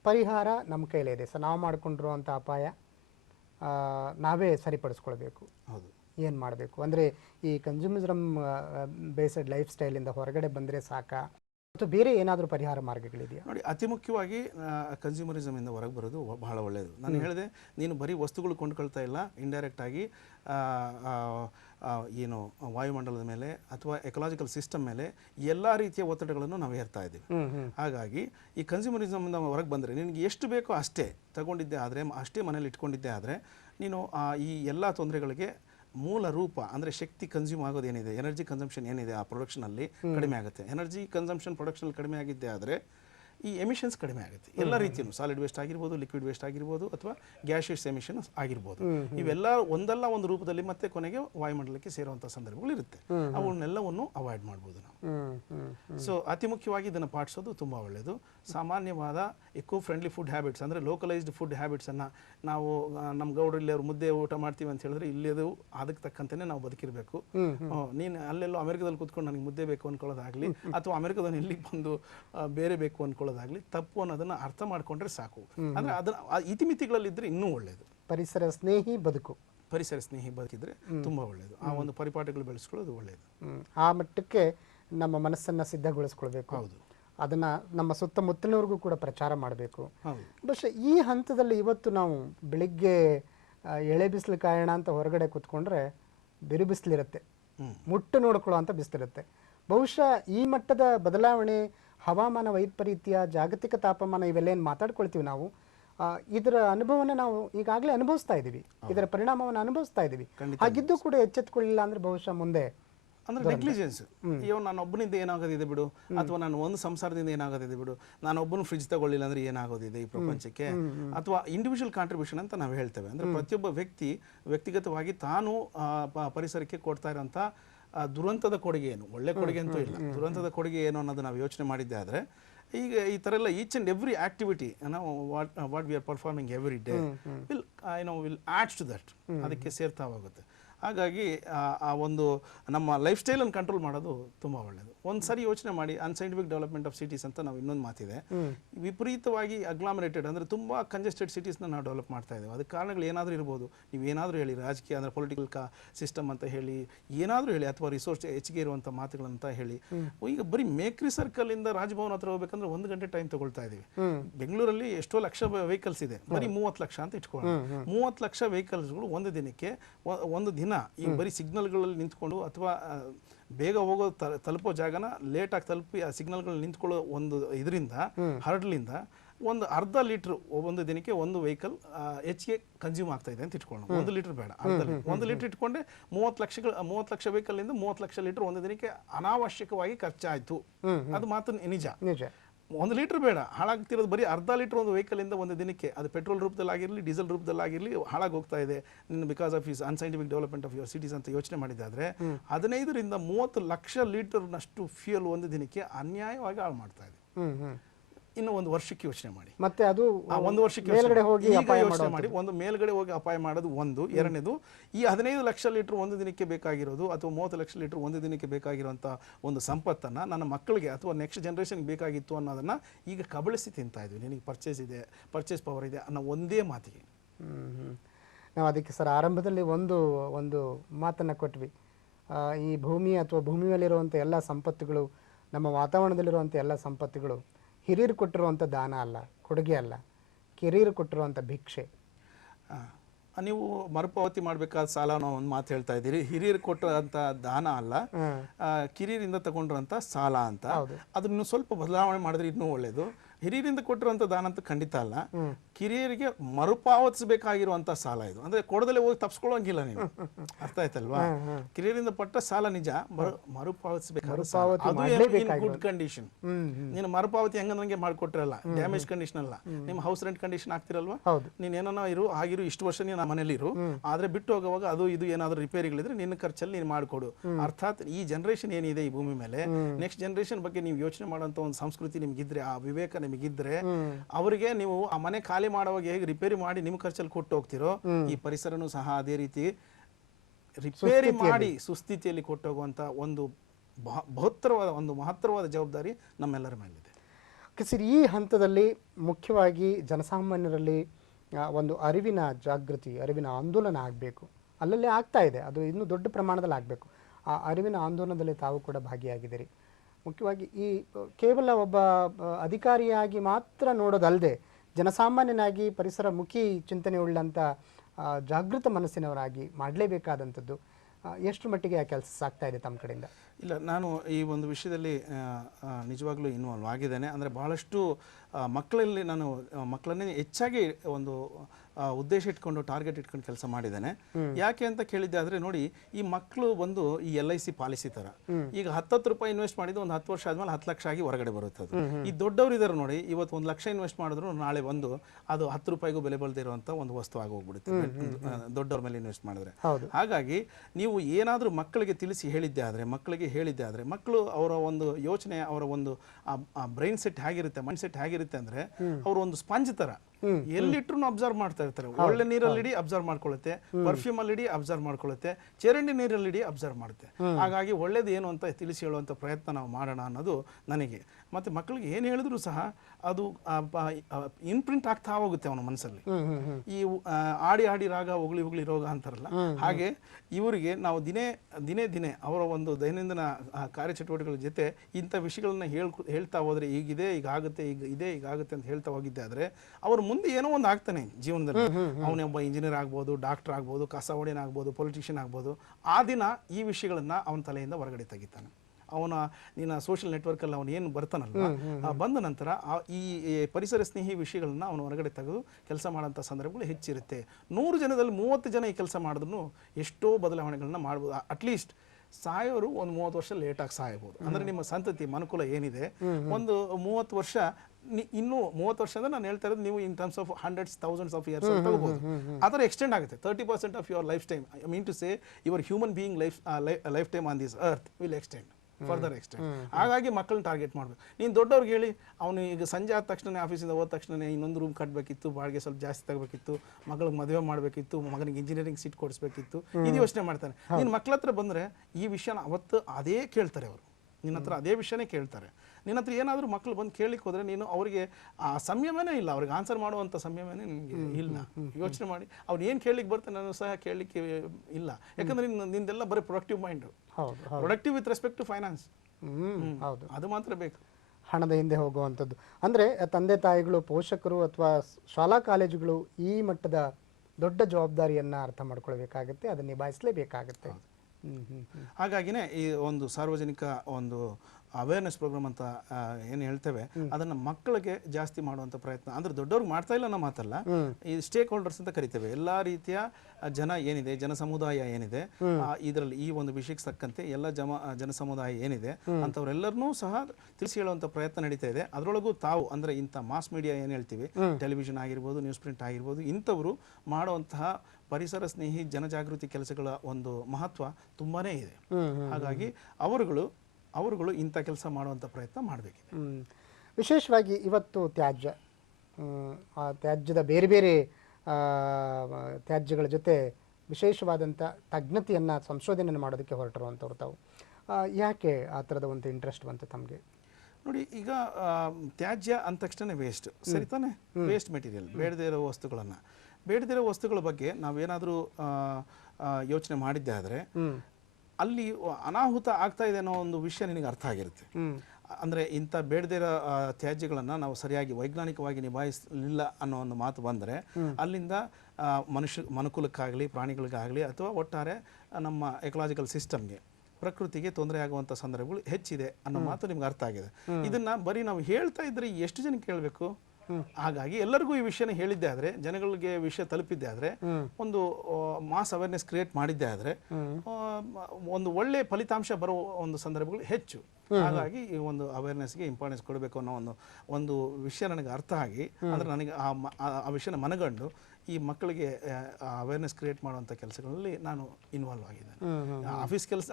ಪರಿಹಾರ ನಮ್ಮ ಕೈಲೇ ಇದೆ ಸರ್. ನಾವು ಮಾಡ್ಕೊಂಡಿರುವಂಥ ಅಪಾಯ ನಾವೇ ಸರಿಪಡಿಸ್ಕೊಳ್ಬೇಕು. ಹೌದು, ಏನು ಮಾಡಬೇಕು ಅಂದರೆ ಈ ಕನ್ಸ್ಯೂಮರಿಸಮ್ ಬೇಸ್ಡ್ ಲೈಫ್ ಸ್ಟೈಲಿಂದ ಹೊರಗಡೆ ಬಂದರೆ ಸಾಕ? ಅಥವಾ ಬೇರೆ ಏನಾದರೂ ಪರಿಹಾರ ಮಾರ್ಗಗಳಿದೆಯಾ? ನೋಡಿ, ಅತಿ ಮುಖ್ಯವಾಗಿ ಕನ್ಸ್ಯೂಮರಿಸಮಿಂದ ಹೊರಗೆ ಬರೋದು ಬಹಳ ಒಳ್ಳೆಯದು. ನಾನು ಹೇಳಿದೆ, ನೀನು ಬರೀ ವಸ್ತುಗಳು ಕೊಂಡ್ಕೊಳ್ತಾ ಇಲ್ಲ, ಇಂಡೈರೆಕ್ಟ್ ಆಗಿ ಏನು ವಾಯುಮಂಡಲದ ಮೇಲೆ ಅಥವಾ ಎಕಲಾಜಿಕಲ್ ಸಿಸ್ಟಮ್ ಮೇಲೆ ಎಲ್ಲ ರೀತಿಯ ಒತ್ತಡಗಳನ್ನು ನಾವು ಹೇರ್ತಾ ಇದ್ದೀವಿ. ಹಾಗಾಗಿ ಈ ಕನ್ಸ್ಯೂಮರಿಸಮಿಂದ ಹೊರಗೆ ಬಂದರೆ ನಿನಗೆ ಎಷ್ಟು ಬೇಕೋ ಅಷ್ಟೇ ತಗೊಂಡಿದ್ದೆ ಆದರೆ, ಅಷ್ಟೇ ಮನೇಲಿ ಇಟ್ಕೊಂಡಿದ್ದೆ ಆದರೆ, ನೀನು ಈ ಎಲ್ಲ ತೊಂದರೆಗಳಿಗೆ ಮೂಲ ರೂಪ ಅಂದರೆ ಶಕ್ತಿ ಕನ್ಸ್ಯೂಮ್ ಆಗೋದೇನಿದೆ, ಎನರ್ಜಿ ಕನ್ಸಂಪ್ಷನ್ ಏನಿದೆ ಆ ಪ್ರೊಡಕ್ಷನಲ್ಲಿ ಕಡಿಮೆ ಆಗುತ್ತೆ. ಎನರ್ಜಿ ಕನ್ಸಂಪ್ಷನ್ ಪ್ರೊಡಕ್ಷನಲ್ಲಿ ಕಡಿಮೆ ಆಗಿದ್ದೆ ಆದರೆ ಈ ಎಮಿಷನ್ಸ್ ಕಡಿಮೆ ಆಗುತ್ತೆ. ಎಲ್ಲ ರೀತಿಯೂ ಸಾಲಿಡ್ ವೇಸ್ಟ್ ಆಗಿರ್ಬೋದು, ಲಿಕ್ವಿಡ್ ವೇಸ್ಟ್ ಆಗಿರ್ಬೋದು, ಅಥವಾ ಗ್ಯಾಸಿಯಸ್ ಎಮಿಷನ್ಸ್ ಆಗಿರ್ಬೋದು. ಇವೆಲ್ಲ ಒಂದಲ್ಲ ಒಂದು ರೂಪದಲ್ಲಿ ಮತ್ತೆ ಕೊನೆಗೆ ವಾಯುಮಂಡಲಕ್ಕೆ ಸೇರುವಂಥ ಸಂದರ್ಭಗಳು ಇರುತ್ತೆ. ಅವನ್ನೆಲ್ಲವನ್ನು ಅವಾಯ್ಡ್ ಮಾಡ್ಬೋದು ನಾವು. ಸೊ ಅತಿ ಮುಖ್ಯವಾಗಿ ಇದನ್ನು ಪಾಟಿಸೋದು ತುಂಬ ಒಳ್ಳೆಯದು. ಸಾಮಾನ್ಯವಾದ ಎಕೋ ಫ್ರೆಂಡ್ಲಿ ಫುಡ್ ಹ್ಯಾಬಿಟ್ಸ್ ಅಂದರೆ ಲೋಕಲೈಸ್ಡ್ ಫುಡ್ ಹ್ಯಾಬಿಟ್ಸನ್ನು ನಾವು ನಮ್ಮ ಗೌಡರಲ್ಲಿ ಅವ್ರು ಮುದ್ದೆ ಊಟ ಮಾಡ್ತೀವಿ ಅಂತ ಹೇಳಿದ್ರೆ ಇಲ್ಲಿಯದು ಅದಕ್ಕೆ ತಕ್ಕಂತೆಯೇ ನಾವು ಬದುಕಿರಬೇಕು. ನೀನು ಅಲ್ಲೆಲ್ಲೋ ಅಮೆರಿಕದಲ್ಲಿ ಕೂತ್ಕೊಂಡು ನನಗೆ ಮುದ್ದೆ ಬೇಕು ಅಂದ್ಕೊಳ್ಳೋದಾಗಲಿ, ಅಥವಾ ಅಮೆರಿಕದಲ್ಲಿ ಇಲ್ಲಿಗೆ ಬಂದು ಬೇರೆ ಬೇಕು ಅಂದ್ಕೊಳ್ಳೋದಾಗಲಿ ತಪ್ಪು ಅನ್ನೋದನ್ನು ಅರ್ಥ ಮಾಡ್ಕೊಂಡ್ರೆ ಸಾಕು. ಅಂದರೆ ಅದನ್ನು ಇತಿಮಿತಿಗಳಲ್ಲಿದ್ದರೆ ಇನ್ನೂ ಒಳ್ಳೆಯದು. ಪರಿಸರ ಸ್ನೇಹಿ ಬದುಕು, ಪರಿಸರ ಸ್ನೇಹಿ ಬದುಕಿದ್ರೆ ತುಂಬ ಒಳ್ಳೆಯದು. ಆ ಒಂದು ಪರಿಪಾಠಗಳು ಬೆಳೆಸ್ಕೊಳ್ಳೋದು ಒಳ್ಳೆಯದು. ಆ ಮಟ್ಟಕ್ಕೆ ನಮ್ಮ ಮನಸ್ಸನ್ನು ಸಿದ್ಧಗೊಳಿಸ್ಕೊಳ್ಬೇಕು. ಹೌದು, ಅದನ್ನು ನಮ್ಮ ಸುತ್ತಮುತ್ತಲಿನವ್ರಿಗೂ ಕೂಡ ಪ್ರಚಾರ ಮಾಡಬೇಕು. ಹೌದು. ಬಹುಶಃ ಈ ಹಂತದಲ್ಲಿ ಇವತ್ತು ನಾವು ಬೆಳಿಗ್ಗೆ ಎಳೆ ಬಿಸಿಲು ಕಾಯೋಣ ಅಂತ ಹೊರಗಡೆ ಕೂತ್ಕೊಂಡ್ರೆ ಬಿರು ಬಿಸಿಲಿರುತ್ತೆ, ಮುಟ್ಟು ನೋಡ್ಕೊಳ್ಳೋ ಅಂತ ಬಿಸಿಲಿರುತ್ತೆ. ಬಹುಶಃ ಈ ಮಟ್ಟದ ಬದಲಾವಣೆ, ಹವಾಮಾನ ವೈಪರೀತ್ಯ, ಜಾಗತಿಕ ತಾಪಮಾನ ಇವೆಲ್ಲ ಏನು ಮಾತಾಡ್ಕೊಳ್ತೀವಿ ನಾವು, ಇದರ ಅನುಭವನ ನಾವು ಈಗಾಗಲೇ ಅನುಭವಿಸ್ತಾ ಇದ್ದೀವಿ, ಇದರ ಪರಿಣಾಮವನ್ನು ಅನುಭವಿಸ್ತಾ ಇದ್ದೀವಿ. ಹಾಗಿದ್ದು ಕೂಡ ಎಚ್ಚೆತ್ತುಕೊಳ್ಳಿಲ್ಲ ಅಂದರೆ ಬಹುಶಃ ಮುಂದೆ ಅಂದರೆ ನೆಗ್ಲಿಜೆನ್ಸ್. ಅಯ್ಯೋ ನಾನು ಒಬ್ಬನಿಂದ ಏನಾಗೋದಿದೆ ಬಿಡು, ಅಥವಾ ನಾನು ಒಂದು ಸಂಸಾರದಿಂದ ಏನಾಗೋದಿದೆ ಬಿಡು, ನಾನು ಒಬ್ಬನು ಫ್ರಿಜ್ ತಗೊಳ್ಳಿಲ್ಲ ಅಂದರೆ ಏನಾಗೋದಿದೆ ಈ ಪ್ರಪಂಚಕ್ಕೆ, ಅಥವಾ ಇಂಡಿವಿಜುವಲ್ ಕಾಂಟ್ರಿಬ್ಯೂಷನ್ ಅಂತ ನಾವು ಹೇಳ್ತೇವೆ. ಅಂದರೆ ಪ್ರತಿಯೊಬ್ಬ ವ್ಯಕ್ತಿಗತವಾಗಿ ತಾನು ಪರಿಸರಕ್ಕೆ ಕೊಡ್ತಾ ಇರೋಂಥ ದುರಂತದ ಕೊಡುಗೆ ಏನು, ಒಳ್ಳೆ ಕೊಡುಗೆ ಅಂತೂ ಇಲ್ಲ, ದುರಂತದ ಕೊಡುಗೆ ಏನು ಅನ್ನೋದು ನಾವು ಯೋಚನೆ ಮಾಡಿದ್ದೆ ಆದರೆ ಈಗ ಈ ಥರ ಎಲ್ಲ ಈಚ್ ಆ್ಯಂಡ್ ಎವ್ರಿ ಆಕ್ಟಿವಿಟಿ ನಾವು what we are performing every day will adds to that, ಅದಕ್ಕೆ ಸೇರ್ತಾ ಹೋಗುತ್ತೆ. ಹಾಗಾಗಿ ಆ ಒಂದು ನಮ್ಮ ಲೈಫ್ ಸ್ಟೈಲನ್ನು ಕಂಟ್ರೋಲ್ ಮಾಡೋದು ತುಂಬ ಒಳ್ಳೆಯದು. ಒಂದು ಸರಿ ಯೋಚನೆ ಮಾಡಿ, ಅನ್ಸೈಂಟಿಫಿಕ್ ಡೆವಲಪ್ಮೆಂಟ್ ಆಫ್ ಸಿಟೀಸ್ ಅಂತ ನಾವು ಇನ್ನೊಂದು ಮಾತಿದೆ. ವಿಪರೀತವಾಗಿ ಅಗ್ಲಾಮರೇಟೆಡ್ ಅಂದರೆ ತುಂಬ ಕಂಜೆಸ್ಟೆಡ್ ಸಿಟೀಸ್ನ ನಾವು ಡೆವಲಪ್ ಮಾಡ್ತಾ ಇದ್ದೇವೆ. ಅದಕ್ಕೆ ಕಾರಣಗಳು ಏನಾದರೂ ಇರ್ಬೋದು, ನೀವು ಏನಾದರೂ ಹೇಳಿ, ರಾಜಕೀಯ ಅಂದರೆ ಪೊಲಿಟಿಕಲ್ ಸಿಸ್ಟಮ್ ಅಂತ ಹೇಳಿ ಏನಾದರೂ ಹೇಳಿ, ಅಥವಾ ರಿಸೋರ್ಸ್ ಹೆಚ್ಚಿಗೆ ಇರುವಂಥ ಮಾತುಗಳಂತ ಹೇಳಿ. ಈಗ ಬರೀ ಮೇಕ್ರಿ ಸರ್ಕಲಿಂದ ರಾಜಭವನ ಹತ್ರ ಹೋಗ್ಬೇಕಂದ್ರೆ 1 ಗಂಟೆ ಟೈಮ್ ತಗೊಳ್ತಾ ಇದ್ದೀವಿ. ಬೆಂಗಳೂರಲ್ಲಿ ಎಷ್ಟೋ ಲಕ್ಷ ವೆಹಿಕಲ್ಸ್ ಇದೆ, ಬರೀ 30 ಲಕ್ಷ ಅಂತ ಇಟ್ಕೊಳ್ಳೋಣ. 30 ಲಕ್ಷ ವೆಹಿಕಲ್ಸ್ಗಳು ಒಂದು ದಿನಕ್ಕೆ, ಒಂದು ದಿನ ಈ ಬರೀ ಸಿಗ್ನಲ್ಗಳಲ್ಲಿ ನಿಂತ್ಕೊಂಡು ಅಥವಾ ಬೇಗ ಹೋಗೋ ತಲುಪೋ ಜಾಗನ ಲೇಟಾಗಿ ತಲುಪಿ ಆ ಸಿಗ್ನಲ್ಗಳಲ್ಲಿ ನಿಂತ್ಕೊಳ್ಳೋ ಒಂದು ಇದರಿಂದ ಹರಡ್ಲಿಂದ ಒಂದು ಅರ್ಧ ಲೀಟ್ರ್ ಒಂದು ದಿನಕ್ಕೆ ಒಂದು ವೆಹಿಕಲ್ ಹೆಚ್ಚಿಗೆ ಕನ್ಸ್ಯೂಮ್ ಆಗ್ತಾ ಇದೆ ಅಂತ ಇಟ್ಕೊಳ್ಳೋಣ. 1 ಲೀಟರ್ ಬೇಡ, ಅರ್ಧ ಲೀಟರ್. 1 ಲೀಟರ್ ಇಟ್ಕೊಂಡೆ 30 ಲಕ್ಷ ವೆಹಿಕಲ್ ಇಂದ 30 ಲಕ್ಷ ಲೀಟರ್ ಒಂದು ದಿನಕ್ಕೆ ಅನಾವಶ್ಯಕವಾಗಿ ಖರ್ಚಾಯ್ತು. ಅದು ಮಾತು ನಿಜ. 1 ಲೀಟರ್ ಬೇಡ, ಹಾಳಾಗ್ತಿರೋದು ಬರೀ ಅರ್ಧ ಲೀಟರ್ ಒಂದು ವೆಹಿಕಲ್ ಇಂದ ಒಂದು ದಿನಕ್ಕೆ, ಅದು ಪೆಟ್ರೋಲ್ ರೂಪದಲ್ಲಾಗಿರಲಿ, ಡೀಸೆಲ್ ರೂಪದಲ್ಲಾಗಿರಲಿ ಹಾಳಾಗಿ ಹೋಗ್ತಾ ಇದೆ because of is unscientific development of your cities ಅಂತ ಯೋಚನೆ ಮಾಡಿದ್ದಾದ್ರೆ 15 ರಿಂದ 30 ಲಕ್ಷ ಲೀಟರ್ನಷ್ಟು ಫ್ಯೂಯಲ್ ಒಂದು ದಿನಕ್ಕೆ ಅನ್ಯಾಯವಾಗಿ ಹಾಳು ಮಾಡ್ತಾ ಇದೆ. ಇನ್ನು ಒಂದು ವರ್ಷಕ್ಕೆ ಯೋಚನೆ ಮಾಡಿ, ಮತ್ತೆ ಅದು ಒಂದು ವರ್ಷಕ್ಕೆ ಯೋಚನೆ ಮಾಡಿ, ಒಂದು ಮೇಲ್ಗಡೆ ಹೋಗಿ ಅಪಾಯ ಮಾಡೋದು ಒಂದು. ಎರಡನೇದು, ಈ 15 ಲಕ್ಷ ಲೀಟರ್ ಒಂದು ದಿನಕ್ಕೆ ಬೇಕಾಗಿರೋದು ಅಥವಾ 30 ಲಕ್ಷ ಲೀಟರ್ ಒಂದು ದಿನಕ್ಕೆ ಬೇಕಾಗಿರುವಂಥ ಒಂದು ಸಂಪತ್ತನ್ನು ನನ್ನ ಮಕ್ಕಳಿಗೆ ಅಥವಾ ನೆಕ್ಸ್ಟ್ ಜನರೇಷನ್ಗೆ ಬೇಕಾಗಿತ್ತು ಅನ್ನೋದನ್ನು ಈಗ ಕಬಳಿಸಿ ತಿಂತಾ ಇದ್ವಿ. ನಿನಗೆ ಪರ್ಚೇಸ್ ಪವರ್ ಇದೆ ಅನ್ನೋ ಒಂದೇ ಮಾತಿಗೆ. ನಾವು ಅದಕ್ಕೆ ಸರ್ ಆರಂಭದಲ್ಲಿ ಒಂದು ಮಾತನ್ನು ಕೊಟ್ವಿ. ಈ ಭೂಮಿ ಅಥವಾ ಭೂಮಿ ಮೇಲಿರುವಂಥ ಎಲ್ಲ ಸಂಪತ್ತುಗಳು, ನಮ್ಮ ವಾತಾವರಣದಲ್ಲಿರುವಂಥ ಎಲ್ಲ ಸಂಪತ್ತುಗಳು ಹಿರಿಯರು ಕೊಟ್ಟಿರುವಂಥ ದಾನ ಅಲ್ಲ, ಕೊಡುಗೆ ಅಲ್ಲ, ಕಿರಿಯರು ಕೊಟ್ಟಿರುವಂಥ ಭಿಕ್ಷೆ. ನೀವು ಮರುಪಾವತಿ ಮಾಡಬೇಕಾದ ಸಾಲ ನಾವು ಒಂದು ಮಾತು ಹೇಳ್ತಾ ಇದ್ದೀರಿ. ಹಿರಿಯರು ಕೊಟ್ಟಂಥ ದಾನ ಅಲ್ಲ, ಕಿರಿಯರಿಂದ ತಗೊಂಡ್ರಂಥ ಸಾಲ ಅಂತ. ಅದನ್ನು ಸ್ವಲ್ಪ ಬದಲಾವಣೆ ಮಾಡಿದ್ರೆ ಇನ್ನೂ ಒಳ್ಳೆಯದು. ಹಿರಿಯರಿಂದ ಕೊಟ್ಟಿರುವಂಥ ದಾನ ಅಂತ ಖಂಡಿತ ಅಲ್ಲ, ಕಿರಿಯರಿಗೆ ಮರುಪಾವತಿಸಬೇಕಾಗಿರುವಂಥ ಸಾಲ ಇದು. ಅಂದರೆ ಕೊಡದಲ್ಲೇ ಹೋಗಿ ತಪ್ಪಿಸ್ಕೊಳ್ಳೋಂಗಿಲ್ಲ ನೀವು, ಅರ್ಥ ಆಯ್ತಲ್ವಾ? ಕಿರಿಯರಿಂದ ಪಟ್ಟ ಸಾಲ ನಿಜ, ಮರುಪಾವತಿಸಬೇಕಾದ ಗುಡ್ ಕಂಡೀಷನ್. ನೀನು ಮರುಪಾವತಿ ಹೆಂಗಂಗೆ ಮಾಡಿಕೊಟ್ರಲ್ಲ, ಡ್ಯಾಮೇಜ್ ಕಂಡೀಷನ್ ಅಲ್ಲ, ನಿಮ್ಮ ಹೌಸ್ ರೆಂಟ್ ಕಂಡೀಷನ್ ಆಗ್ತಿರಲ್ವಾ, ನೀನು ಏನೋ ಆಗಿರು ಇಷ್ಟು ವರ್ಷ ನೀನು ಮನೇಲಿ ಇರು, ಆದರೆ ಬಿಟ್ಟು ಹೋಗುವಾಗ ಅದು ಇದು ಏನಾದರೂ ರಿಪೇರಿಗಳಿದ್ರೆ ನಿನ್ನ ಖರ್ಚಲ್ಲಿ ನೀನು ಮಾಡಿಕೊಡು. ಅರ್ಥಾತ್ ಈ ಜನರೇಷನ್ ಏನಿದೆ ಈ ಭೂಮಿ ಮೇಲೆ, ನೆಕ್ಸ್ಟ್ ಜನರೇಷನ್ ಬಗ್ಗೆ ನೀವು ಯೋಚನೆ ಮಾಡುವಂಥ ಒಂದು ಸಂಸ್ಕೃತಿ ನಿಮಗಿದ್ರೆ, ಆ ವಿವೇಕ ನಿಮಗಿದ್ರೆ, ಅವರಿಗೆ ನೀವು ಆ ಮನೆ ಖಾಲಿ ಮಾಡುವಾಗ ಹೇಗೆ ರಿಪೇರಿ ಮಾಡಿ ನಿಮ್ಮ ಖರ್ಚಲ್ಲಿ ಕೊಟ್ಟು ಹೋಗ್ತಿರೋ, ಈ ಪರಿಸರನೂ ಸಹ ಅದೇ ರೀತಿ ರಿಪೇರಿ ಮಾಡಿ ಸುಸ್ಥಿತಿಯಲ್ಲಿ ಕೊಟ್ಟೋಗುವಂಥ ಒಂದು ಮಹತ್ತರವಾದ ಜವಾಬ್ದಾರಿ ನಮ್ಮೆಲ್ಲರ ಮೇಲಿದೆ. ಸರ್, ಈ ಹಂತದಲ್ಲಿ ಮುಖ್ಯವಾಗಿ ಜನಸಾಮಾನ್ಯರಲ್ಲಿ ಒಂದು ಅರಿವಿನ ಜಾಗೃತಿ, ಅರಿವಿನ ಆಂದೋಲನ ಆಗಬೇಕು. ಅಲ್ಲಲ್ಲೇ ಆಗ್ತಾ ಇದೆ, ಅದು ಇನ್ನೂ ದೊಡ್ಡ ಪ್ರಮಾಣದಲ್ಲಿ ಆಗಬೇಕು. ಆ ಅರಿವಿನ ಆಂದೋಲನದಲ್ಲಿ ತಾವು ಕೂಡ ಭಾಗಿಯಾಗಿದ್ದೀರಿ. ಮುಖ್ಯವಾಗಿ ಈ ಕೇವಲ ಒಬ್ಬ ಅಧಿಕಾರಿಯಾಗಿ ಮಾತ್ರ ನೋಡೋದಲ್ಲದೆ ಜನಸಾಮಾನ್ಯನಾಗಿ ಪರಿಸರ ಮುಖಿ ಚಿಂತನೆ ಉಳ್ಳಂಥ ಜಾಗೃತ ಮನಸ್ಸಿನವರಾಗಿ ಮಾಡಲೇಬೇಕಾದಂಥದ್ದು ಎಷ್ಟು ಮಟ್ಟಿಗೆ ಆ ಕೆಲಸ ಸಾಗ್ತಾ ಇದೆ ತಮ್ಮ ಕಡೆಯಿಂದ? ಇಲ್ಲ, ನಾನು ಈ ಒಂದು ವಿಷಯದಲ್ಲಿ ನಿಜವಾಗ್ಲೂ ಇನ್ವಾಲ್ವ್ ಆಗಿದ್ದೇನೆ. ಅಂದರೆ ಬಹಳಷ್ಟು ಮಕ್ಕಳಲ್ಲಿ ನಾನು ಮಕ್ಕಳನ್ನೇ ಹೆಚ್ಚಾಗಿ ಒಂದು ಉದ್ದೇಶ ಇಟ್ಕೊಂಡು ಟಾರ್ಗೆಟ್ ಇಟ್ಕೊಂಡು ಕೆಲಸ ಮಾಡಿದ್ದೇನೆ. ಯಾಕೆ ಅಂತ ಕೇಳಿದ್ದೆ ಆದರೆ ನೋಡಿ, ಈ ಮಕ್ಕಳು ಬಂದು ಈ LIC ಪಾಲಿಸಿ ಥರ ಈಗ 10 ರೂಪಾಯಿ ಇನ್ವೆಸ್ಟ್ ಮಾಡಿದ್ದು ಒಂದು 10 ವರ್ಷ ಆದಮೇಲೆ 10 ಲಕ್ಷ ಆಗಿ ಹೊರಗಡೆ ಬರುತ್ತೆ. ಅದು ಈ ದೊಡ್ಡವರು ಇದ್ದಾರೆ ನೋಡಿ, ಇವತ್ತು 1 ಲಕ್ಷ ಇನ್ವೆಸ್ಟ್ ಮಾಡಿದ್ರು ನಾಳೆ ಬಂದು ಅದು 10 ರೂಪಾಯಿಗೂ ಬೆಲೆ ಬಲ್ದಿರುವಂಥ ಒಂದು ವಸ್ತು ಆಗೋಗ್ಬಿಡುತ್ತೆ ದೊಡ್ಡವ್ರ ಮೇಲೆ ಇನ್ವೆಸ್ಟ್ ಮಾಡಿದ್ರೆ. ಹಾಗಾಗಿ ನೀವು ಏನಾದರೂ ಮಕ್ಕಳಿಗೆ ತಿಳಿಸಿ ಹೇಳಿದ್ದೆ ಆದರೆ ಮಕ್ಕಳು ಅವರ ಒಂದು ಯೋಚನೆ, ಅವರ ಒಂದು ಬ್ರೈನ್ ಸೆಟ್ ಹೇಗಿರುತ್ತೆ, ಮೈಂಡ್ ಸೆಟ್ ಹೇಗಿರುತ್ತೆ ಅಂದರೆ ಅವರು ಒಂದು ಸ್ಪಂಜ್ ಥರ ಎಲ್ಲಿಟ್ರು ಅಬ್ಸರ್ವ್ ಮಾಡ್ತಾ ಇರ್ತಾರೆ. ಒಳ್ಳೆ ನೀರಲ್ಲಿ ಅಬ್ಸರ್ವ್ ಮಾಡ್ಕೊಳ್ಳುತ್ತೆ, ಪರ್ಫ್ಯೂಮ್ ಅಲ್ಲಿ ಅಬ್ಸರ್ವ್ ಮಾಡ್ಕೊಳ್ಳುತ್ತೆ, ಚರಂಡಿ ನೀರಲ್ಲಿ ಅಬ್ಸರ್ವ್ ಮಾಡುತ್ತೆ. ಹಾಗಾಗಿ ಒಳ್ಳೇದು ಏನು ಅಂತ ತಿಳಿಸಿ ಹೇಳುವಂಥ ಪ್ರಯತ್ನ ನಾವು ಮಾಡೋಣ ಅನ್ನೋದು ನನಗೆ. ಮತ್ತು ಮಕ್ಕಳಿಗೆ ಏನು ಹೇಳಿದ್ರು ಸಹ ಅದು ಇನ್ಪ್ರಿಂಟ್ ಆಗ್ತಾ ಹೋಗುತ್ತೆ ಅವನ ಮನಸ್ಸಲ್ಲಿ. ಈ ಆಡಿ ರಾಗ ಹೊಗಳಿ ರೋಗ ಅಂತಾರಲ್ಲ, ಹಾಗೆ ಇವರಿಗೆ ನಾವು ದಿನೇ ಅವರ ಒಂದು ದೈನಂದಿನ ಕಾರ್ಯಚಟುವಟಿಕೆಗಳ ಜೊತೆ ಇಂಥ ವಿಷಯಗಳನ್ನ ಹೇಳ್ತಾ ಹೋದರೆ ಈಗಿದೆ, ಈಗಾಗುತ್ತೆ ಅಂತ ಹೇಳ್ತಾ ಹೋಗಿದ್ದೆ ಆದರೆ ಅವರು ಮುಂದೆ ಏನೋ ಒಂದು ಆಗ್ತಾನೆ ಜೀವನದಲ್ಲಿ. ಅವನೊಬ್ಬ ಇಂಜಿನಿಯರ್ ಆಗ್ಬೋದು, ಡಾಕ್ಟರ್ ಆಗ್ಬೋದು, ಕಸ ಹೊಡೆಯನ್ ಆಗ್ಬೋದು, ಪೊಲಿಟಿಷಿಯನ್ ಆಗ್ಬೋದು. ಆ ದಿನ ಈ ವಿಷಯಗಳನ್ನ ಅವನ ತಲೆಯಿಂದ ಹೊರಗಡೆ ತೆಗಿತಾನೆ. ನೀನು ಸೋಷಿಯಲ್ ನೆಟ್ವರ್ಕಲ್ಲಿ ಅವನು ಏನು ಬರ್ತಾನಲ್ವ, ಬಂದ ನಂತರ ಈ ಪರಿಸರ ಸ್ನೇಹಿ ವಿಷಯಗಳನ್ನ ಅವನು ಹೊರಗಡೆ ತೆಗೆದು ಕೆಲಸ ಮಾಡೋಂಥ ಸಂದರ್ಭಗಳು ಹೆಚ್ಚಿರುತ್ತೆ. 100 ಜನದಲ್ಲಿ 30 ಜನ ಈ ಕೆಲಸ ಮಾಡಿದ್ರು ಎಷ್ಟೋ ಬದಲಾವಣೆಗಳನ್ನ ಮಾಡ್ಬೋದು. ಅಟ್ಲೀಸ್ಟ್ ಸಾಯೋರು ಒಂದು 30 ವರ್ಷ ಲೇಟಾಗಿ ಸಾಯಬಹುದು. ಅಂದರೆ ನಿಮ್ಮ ಸಂತತಿ ಮನುಕುಲ ಏನಿದೆ ಒಂದು 30 ವರ್ಷ, ಇನ್ನೂ 30 ವರ್ಷ ಅಂದ್ರೆ ನಾನು ಹೇಳ್ತಾ ಇರೋದು ನೀವು in terms of hundreds thousands of years ತಗೋಬಹುದು. ಆ ಥರ ಎಕ್ಸ್ಟೆಂಡ್ ಆಗುತ್ತೆ. 30% of your lifetime, I mean to say your human being lifetime on this earth will extend further extend. ಹಾಗಾಗಿ ಮಕ್ಕಳನ್ನ ಟಾರ್ಗೆಟ್ ಮಾಡಬೇಕು. ನೀನು ದೊಡ್ಡವ್ರಿಗೆ ಹೇಳಿ ಅವನು ಈಗ ಸಂಜೆ ಆದ ತಕ್ಷಣ ಆಫೀಸಿಂದ ಹೋದ ತಕ್ಷಣ ಇನ್ನೊಂದು ರೂಮ್ ಕಟ್ಟಬೇಕಿತ್ತು, ಬಾಡಿಗೆ ಸ್ವಲ್ಪ ಜಾಸ್ತಿ ತಗೋಬೇಕಿತ್ತು, ಮಗಳಿಗೆ ಮದುವೆ ಮಾಡಬೇಕಿತ್ತು, ಮಗನಿಗೆ ಇಂಜಿನಿಯರಿಂಗ್ ಸೀಟ್ ಕೊಡಿಸ್ಬೇಕಿತ್ತು, ಇದು ಯೋಚನೆ ಮಾಡ್ತಾನೆ. ನಿನ್ನ ಮಕ್ಕಳ ಹತ್ರ ಬಂದರೆ ಈ ವಿಷಯನ ಅವತ್ತು ಅದೇ ಕೇಳ್ತಾರೆ. ಅವರು ನಿನ್ನ ಹತ್ರ ಅದೇ ವಿಷಯನೇ ಕೇಳ್ತಾರೆ. ನಿನ್ನ ಹತ್ರ ಏನಾದರೂ ಮಕ್ಕಳು ಬಂದು ಕೇಳಲಿಕ್ಕೆ ಹೋದರೆ ನೀನು ಅವರಿಗೆ ಆ ಸಂಯಮನೇ ಇಲ್ಲ, ಅವ್ರಿಗೆ ಆನ್ಸರ್ ಮಾಡುವಂಥ ಸಂಯಮನೇ ನಿಮಗೆ ಇಲ್ಲ. ಯೋಚನೆ ಮಾಡಿ ಅವ್ರು ಏನು ಕೇಳಲಿಕ್ಕೆ ಬರ್ತಾನೆ ನಾನು ಸಹ ಕೇಳಲಿಕ್ಕೆ ಇಲ್ಲ. ಯಾಕಂದರೆ ನಿಂದೆಲ್ಲ ಬರೀ productive mind, productive with respect to finance. ಹೌದು, ಅದು ಮಾತ್ರ ಬೇಕು, ಹಣದ ಹಿಂದೆ ಹೋಗುವಂಥದ್ದು. ಅಂದರೆ ತಂದೆ ತಾಯಿಗಳು, ಪೋಷಕರು ಅಥವಾ ಶಾಲಾ ಕಾಲೇಜುಗಳು ಈ ಮಟ್ಟದ ದೊಡ್ಡ ಜವಾಬ್ದಾರಿಯನ್ನು ಅರ್ಥ ಮಾಡ್ಕೊಳ್ಬೇಕಾಗತ್ತೆ, ಅದನ್ನು ನಿಭಾಯಿಸಲೇಬೇಕಾಗತ್ತೆ. ಹಾಗಾಗಿನೇ ಈ ಒಂದು ಸಾರ್ವಜನಿಕ ಒಂದು ಅವೇರ್ನೆಸ್ ಪ್ರೋಗ್ರಾಮ್ ಅಂತ ಏನು ಹೇಳ್ತೇವೆ ಅದನ್ನು ಮಕ್ಕಳಿಗೆ ಜಾಸ್ತಿ ಮಾಡುವಂಥ ಪ್ರಯತ್ನ. ಅಂದರೆ ದೊಡ್ಡವ್ರಿಗೆ ಮಾಡ್ತಾ ಇಲ್ಲ ಅನ್ನೋ ಮಾತಲ್ಲ, ಈ ಸ್ಟೇಕ್ ಹೋಲ್ಡರ್ಸ್ ಅಂತ ಕರಿತೇವೆ. ಎಲ್ಲ ರೀತಿಯ ಜನ ಏನಿದೆ, ಜನ ಸಮುದಾಯ ಏನಿದೆ, ಇದರಲ್ಲಿ ಈ ಒಂದು ವಿಷಯಕ್ಕೆ ತಕ್ಕಂತೆ ಎಲ್ಲ ಜನ ಸಮುದಾಯ ಏನಿದೆ ಅಂಥವರೆಲ್ಲರನ್ನೂ ಸಹ ತಿಳಿಸಿ ಹೇಳುವಂಥ ಪ್ರಯತ್ನ ನಡೀತಾ ಇದೆ. ಅದರೊಳಗೂ ತಾವು ಅಂದರೆ ಇಂಥ ಮಾಸ್ ಮೀಡಿಯಾ ಏನು ಹೇಳ್ತೀವಿ, ಟೆಲಿವಿಷನ್ ಆಗಿರ್ಬೋದು, ನ್ಯೂಸ್ ಪ್ರಿಂಟ್ ಆಗಿರ್ಬೋದು, ಇಂಥವರು ಮಾಡುವಂತಹ ಪರಿಸರ ಸ್ನೇಹಿ ಜನಜಾಗೃತಿ ಕೆಲಸಗಳ ಒಂದು ಮಹತ್ವ ತುಂಬಾ ಇದೆ. ಹಾಗಾಗಿ ಅವರುಗಳು ಇಂಥ ಕೆಲಸ ಮಾಡುವಂಥ ಪ್ರಯತ್ನ ಮಾಡಬೇಕಿದೆ. ವಿಶೇಷವಾಗಿ ಇವತ್ತು ಆ ತ್ಯಾಜ್ಯದ ಬೇರೆ ಬೇರೆ ತ್ಯಾಜ್ಯಗಳ ಜೊತೆ ವಿಶೇಷವಾದಂಥ ತಜ್ಞತೆಯನ್ನು, ಸಂಶೋಧನೆಯನ್ನು ಮಾಡೋದಕ್ಕೆ ಹೊರಟಿರುವಂಥವ್ರು ತಾವು. ಯಾಕೆ ಆ ಥರದ ಒಂದು ಇಂಟ್ರೆಸ್ಟ್ ಬಂತು ತಮಗೆ? ನೋಡಿ, ಈಗ ತ್ಯಾಜ್ಯ ಅಂದ ತಕ್ಷಣ ವೇಸ್ಟ್, ಸರಿ ತಾನೆ? ವೇಸ್ಟ್ ಮೆಟೀರಿಯಲ್, ಬೇಡದೇ ಇರೋ ವಸ್ತುಗಳ ಬಗ್ಗೆ ನಾವೇನಾದರೂ ಯೋಚನೆ ಮಾಡಿದ್ದೆ ಆದರೆ ಅಲ್ಲಿ ಅನಾಹುತ ಆಗ್ತಾ ಇದೆ ಅನ್ನೋ ಒಂದು ವಿಷಯ ನಿನಗೆ ಅರ್ಥ ಆಗಿರುತ್ತೆ. ಅಂದರೆ ಇಂಥ ಬೇಡದೇ ಇರೋ ತ್ಯಾಜ್ಯಗಳನ್ನು ನಾವು ಸರಿಯಾಗಿ ವೈಜ್ಞಾನಿಕವಾಗಿ ನಿಭಾಯಿಸಲಿಲ್ಲ ಅನ್ನೋ ಒಂದು ಮಾತು ಬಂದರೆ ಅಲ್ಲಿಂದ ಮನುಕುಲಕ್ಕಾಗಲಿ, ಪ್ರಾಣಿಗಳಿಗಾಗಲಿ, ಅಥವಾ ಒಟ್ಟಾರೆ ನಮ್ಮ ಎಕಲಾಜಿಕಲ್ ಸಿಸ್ಟಮ್ಗೆ, ಪ್ರಕೃತಿಗೆ ತೊಂದರೆ ಆಗುವಂಥ ಸಂದರ್ಭಗಳು ಹೆಚ್ಚಿದೆ ಅನ್ನೋ ಮಾತು ನಿಮ್ಗೆ ಅರ್ಥ ಆಗಿದೆ. ಇದನ್ನು ಬರೀ ನಾವು ಹೇಳ್ತಾ ಇದ್ರೆ ಎಷ್ಟು ಜನಕ್ಕೆ ಕೇಳಬೇಕು? ಹಾಗಾಗಿ ಎಲ್ಲರಿಗೂ ಈ ವಿಷಯನ ಹೇಳಿದ್ದೆ ಆದರೆ, ಜನಗಳಿಗೆ ವಿಷಯ ತಲುಪಿದ್ದೆ ಆದರೆ, ಒಂದು ಮಾಸ್ ಅವೇರ್ನೆಸ್ ಕ್ರಿಯೇಟ್ ಮಾಡಿದ್ದೆ ಆದರೆ ಒಂದು ಒಳ್ಳೆ ಫಲಿತಾಂಶ ಬರೋ ಒಂದು ಸಂದರ್ಭಗಳು ಹೆಚ್ಚು. ಹಾಗಾಗಿ ಈ ಒಂದು ಅವೇರ್ನೆಸ್ಗೆ ಇಂಪಾರ್ಟೆನ್ಸ್ ಕೊಡಬೇಕು ಅನ್ನೋ ಒಂದು ವಿಷಯ ನನಗೆ ಅರ್ಥ ಆಗಿ, ಅಂದರೆ ನನಗೆ ಆ ವಿಷಯನ ಮನಗಂಡು ಈ ಮಕ್ಕಳಿಗೆ ಅವೇರ್ನೆಸ್ ಕ್ರಿಯೇಟ್ ಮಾಡುವಂಥ ಕೆಲಸಗಳಲ್ಲಿ ನಾನು ಇನ್ವಾಲ್ವ್ ಆಗಿದ್ದೇನೆ.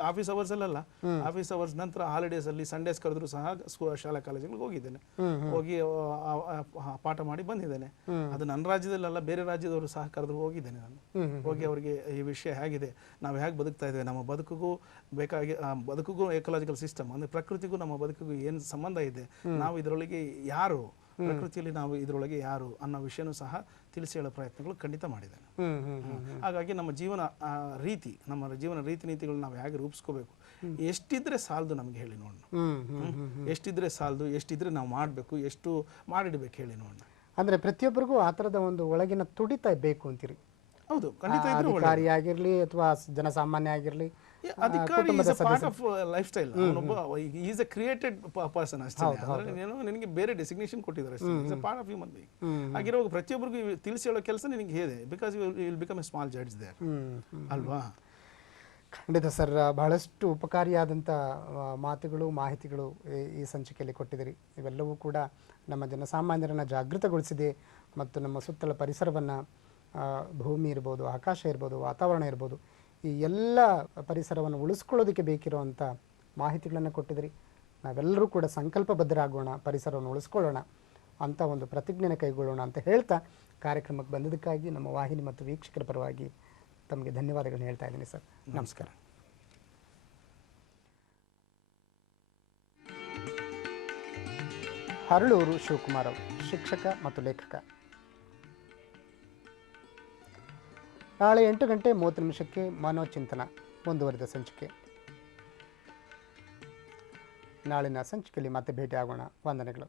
ಆಫೀಸ್ ಅವರ್ಸಲ್ಲ, ಆಫೀಸ್ ಅವರ್ಸ್ ನಂತರ ಹಾಲಿಡೇಸಲ್ಲಿ, ಸಂಡೇಸ್ ಕರೆದ್ರು ಸಹ ಶಾಲಾ ಕಾಲೇಜುಗಳಿಗೆ ಹೋಗಿದ್ದೇನೆ, ಹೋಗಿ ಪಾಠ ಮಾಡಿ ಬಂದಿದ್ದೇನೆ. ಅದು ನನ್ನ ರಾಜ್ಯದಲ್ಲ, ಬೇರೆ ರಾಜ್ಯದವರು ಸಹ ಕರೆದ್ರು ಹೋಗಿದ್ದೇನೆ ನಾನು. ಹೋಗಿ ಅವರಿಗೆ ಈ ವಿಷಯ ಹೇಗಿದೆ, ನಾವು ಹೇಗೆ ಬದುಕ್ತಾ ಇದ್ದೇವೆ, ನಮ್ಮ ಬದುಕಿಗೂ ಬದುಕಿಗೂ ಎಕಲಾಜಿಕಲ್ ಸಿಸ್ಟಮ್ ಅಂದರೆ ಪ್ರಕೃತಿಗೂ ನಮ್ಮ ಬದುಕಿಗೂ ಏನು ಸಂಬಂಧ ಇದೆ, ನಾವು ಇದರೊಳಗೆ ಯಾರು, ಪ್ರಕೃತಿಯಲ್ಲಿ ನಾವು ಇದರೊಳಗೆ ಯಾರು ಅನ್ನೋ ವಿಷಯನೂ ಸಹ ತಿಳಿಸಿ ಹೇಳೋ ಪ್ರಯತ್ನಗಳು ಖಂಡಿತ ಮಾಡಿದ್ದೇನೆ. ಹಾಗಾಗಿ ನಮ್ಮ ಜೀವನ ರೀತಿ ನೀತಿಗಳನ್ನ ನಾವು ಹೇಗೆ ರೂಪಿಸ್ಕೋಬೇಕು, ಎಷ್ಟಿದ್ರೆ ಸಾಲದು ನಮ್ಗೆ ಹೇಳಿ ನೋಡೋಣ. ಹ್ಮ್ ಹ್ಮ್ ಹ್ಮ್ ಎಷ್ಟಿದ್ರೆ ಸಾಲದು, ಎಷ್ಟಿದ್ರೆ ನಾವು ಮಾಡಬೇಕು, ಎಷ್ಟು ಮಾಡಿಡ್ಬೇಕು ಹೇಳಿ ನೋಡೋಣ. ಅಂದ್ರೆ ಪ್ರತಿಯೊಬ್ಬರಿಗೂ ಆ ಥರದ ಒಂದು ಒಳಗಿನ ತುಡಿತ ಬೇಕು ಅಂತೀರಿ. ಹೌದು, ಖಂಡಿತ ಇದ್ರೆ ಅಧಿಕಾರಿ ಆಗಿರ್ಲಿ ಅಥವಾ ಜನಸಾಮಾನ್ಯ ಆಗಿರ್ಲಿ, ಅಧಿಕಾರಿ is a part of lifestyle. ಅವನೊಬ್ಬ ಈಸ್ ಅ ಕ್ರಿಯೇಟೆಡ್ ಪರ್ಸನ್ ಅಷ್ಟೇ. ನಿನಗೆ ಬೇರೆ ಡೆಸಿಗ್ನೇಷನ್ ಕೊಟ್ಟಿದ್ದಾರೆ ಅಷ್ಟೇ. Is a part of human being ಆಗಿರೋ ಪ್ರತಿಯೊಬ್ಬರಿಗೂ ತಿಳಿಸಿ ಹೇಳೋ ಕೆಲಸ ನಿನಗೆ ಹೇಳಿ, because you will become a small judge there ಅಲ್ವಾ. ಖಂಡಿತ ಸರ್, ಬಹಳಷ್ಟು ಉಪಕಾರಿಯಾದಂಥ ಮಾತುಗಳು, ಮಾಹಿತಿಗಳು ಈ ಸಂಚಿಕೆಯಲ್ಲಿ ಕೊಟ್ಟಿದ್ದೀರಿ. ಇವೆಲ್ಲವೂ ಕೂಡ ನಮ್ಮ ಜನಸಾಮಾನ್ಯರನ್ನು ಜಾಗೃತಗೊಳಿಸಿದೆ ಮತ್ತು ನಮ್ಮ ಸುತ್ತಲ ಪರಿಸರವನ್ನು, ಭೂಮಿ ಇರ್ಬೋದು, ಆಕಾಶ ಇರ್ಬೋದು, ವಾತಾವರಣ ಇರ್ಬೋದು, ಈ ಎಲ್ಲ ಪರಿಸರವನ್ನು ಉಳಿಸ್ಕೊಳ್ಳೋದಕ್ಕೆ ಬೇಕಿರುವಂಥ ಮಾಹಿತಿಗಳನ್ನು ಕೊಟ್ಟಿದ್ದೀರಿ. ನಾವೆಲ್ಲರೂ ಕೂಡ ಸಂಕಲ್ಪಬದ್ಧರಾಗೋಣ, ಪರಿಸರವನ್ನು ಉಳಿಸ್ಕೊಳ್ಳೋಣ ಅಂತ ಒಂದು ಪ್ರತಿಜ್ಞೆನ ಕೈಗೊಳ್ಳೋಣ ಅಂತ ಹೇಳ್ತಾ ಕಾರ್ಯಕ್ರಮಕ್ಕೆ ಬಂದಿದ್ದಕ್ಕಾಗಿ ನಮ್ಮ ವಾಹಿನಿ ಮತ್ತು ವೀಕ್ಷಕರ ಪರವಾಗಿ ತಮಗೆ ಧನ್ಯವಾದಗಳನ್ನ ಹೇಳ್ತಾ ಇದ್ದೀನಿ ಸರ್. ನಮಸ್ಕಾರ. ಹರಳೂರು ಶಿವಕುಮಾರ್ ಅವರು ಶಿಕ್ಷಕ ಮತ್ತು ಲೇಖಕ. ನಾಳೆ 8:30 ಮನೋಚಿಂತನ ಮುಂದುವರಿದ ಸಂಚಿಕೆ. ನಾಳಿನ ಸಂಚಿಕೆಯಲ್ಲಿ ಮತ್ತೆ ಭೇಟಿ ಆಗೋಣ. ವಂದನೆಗಳು.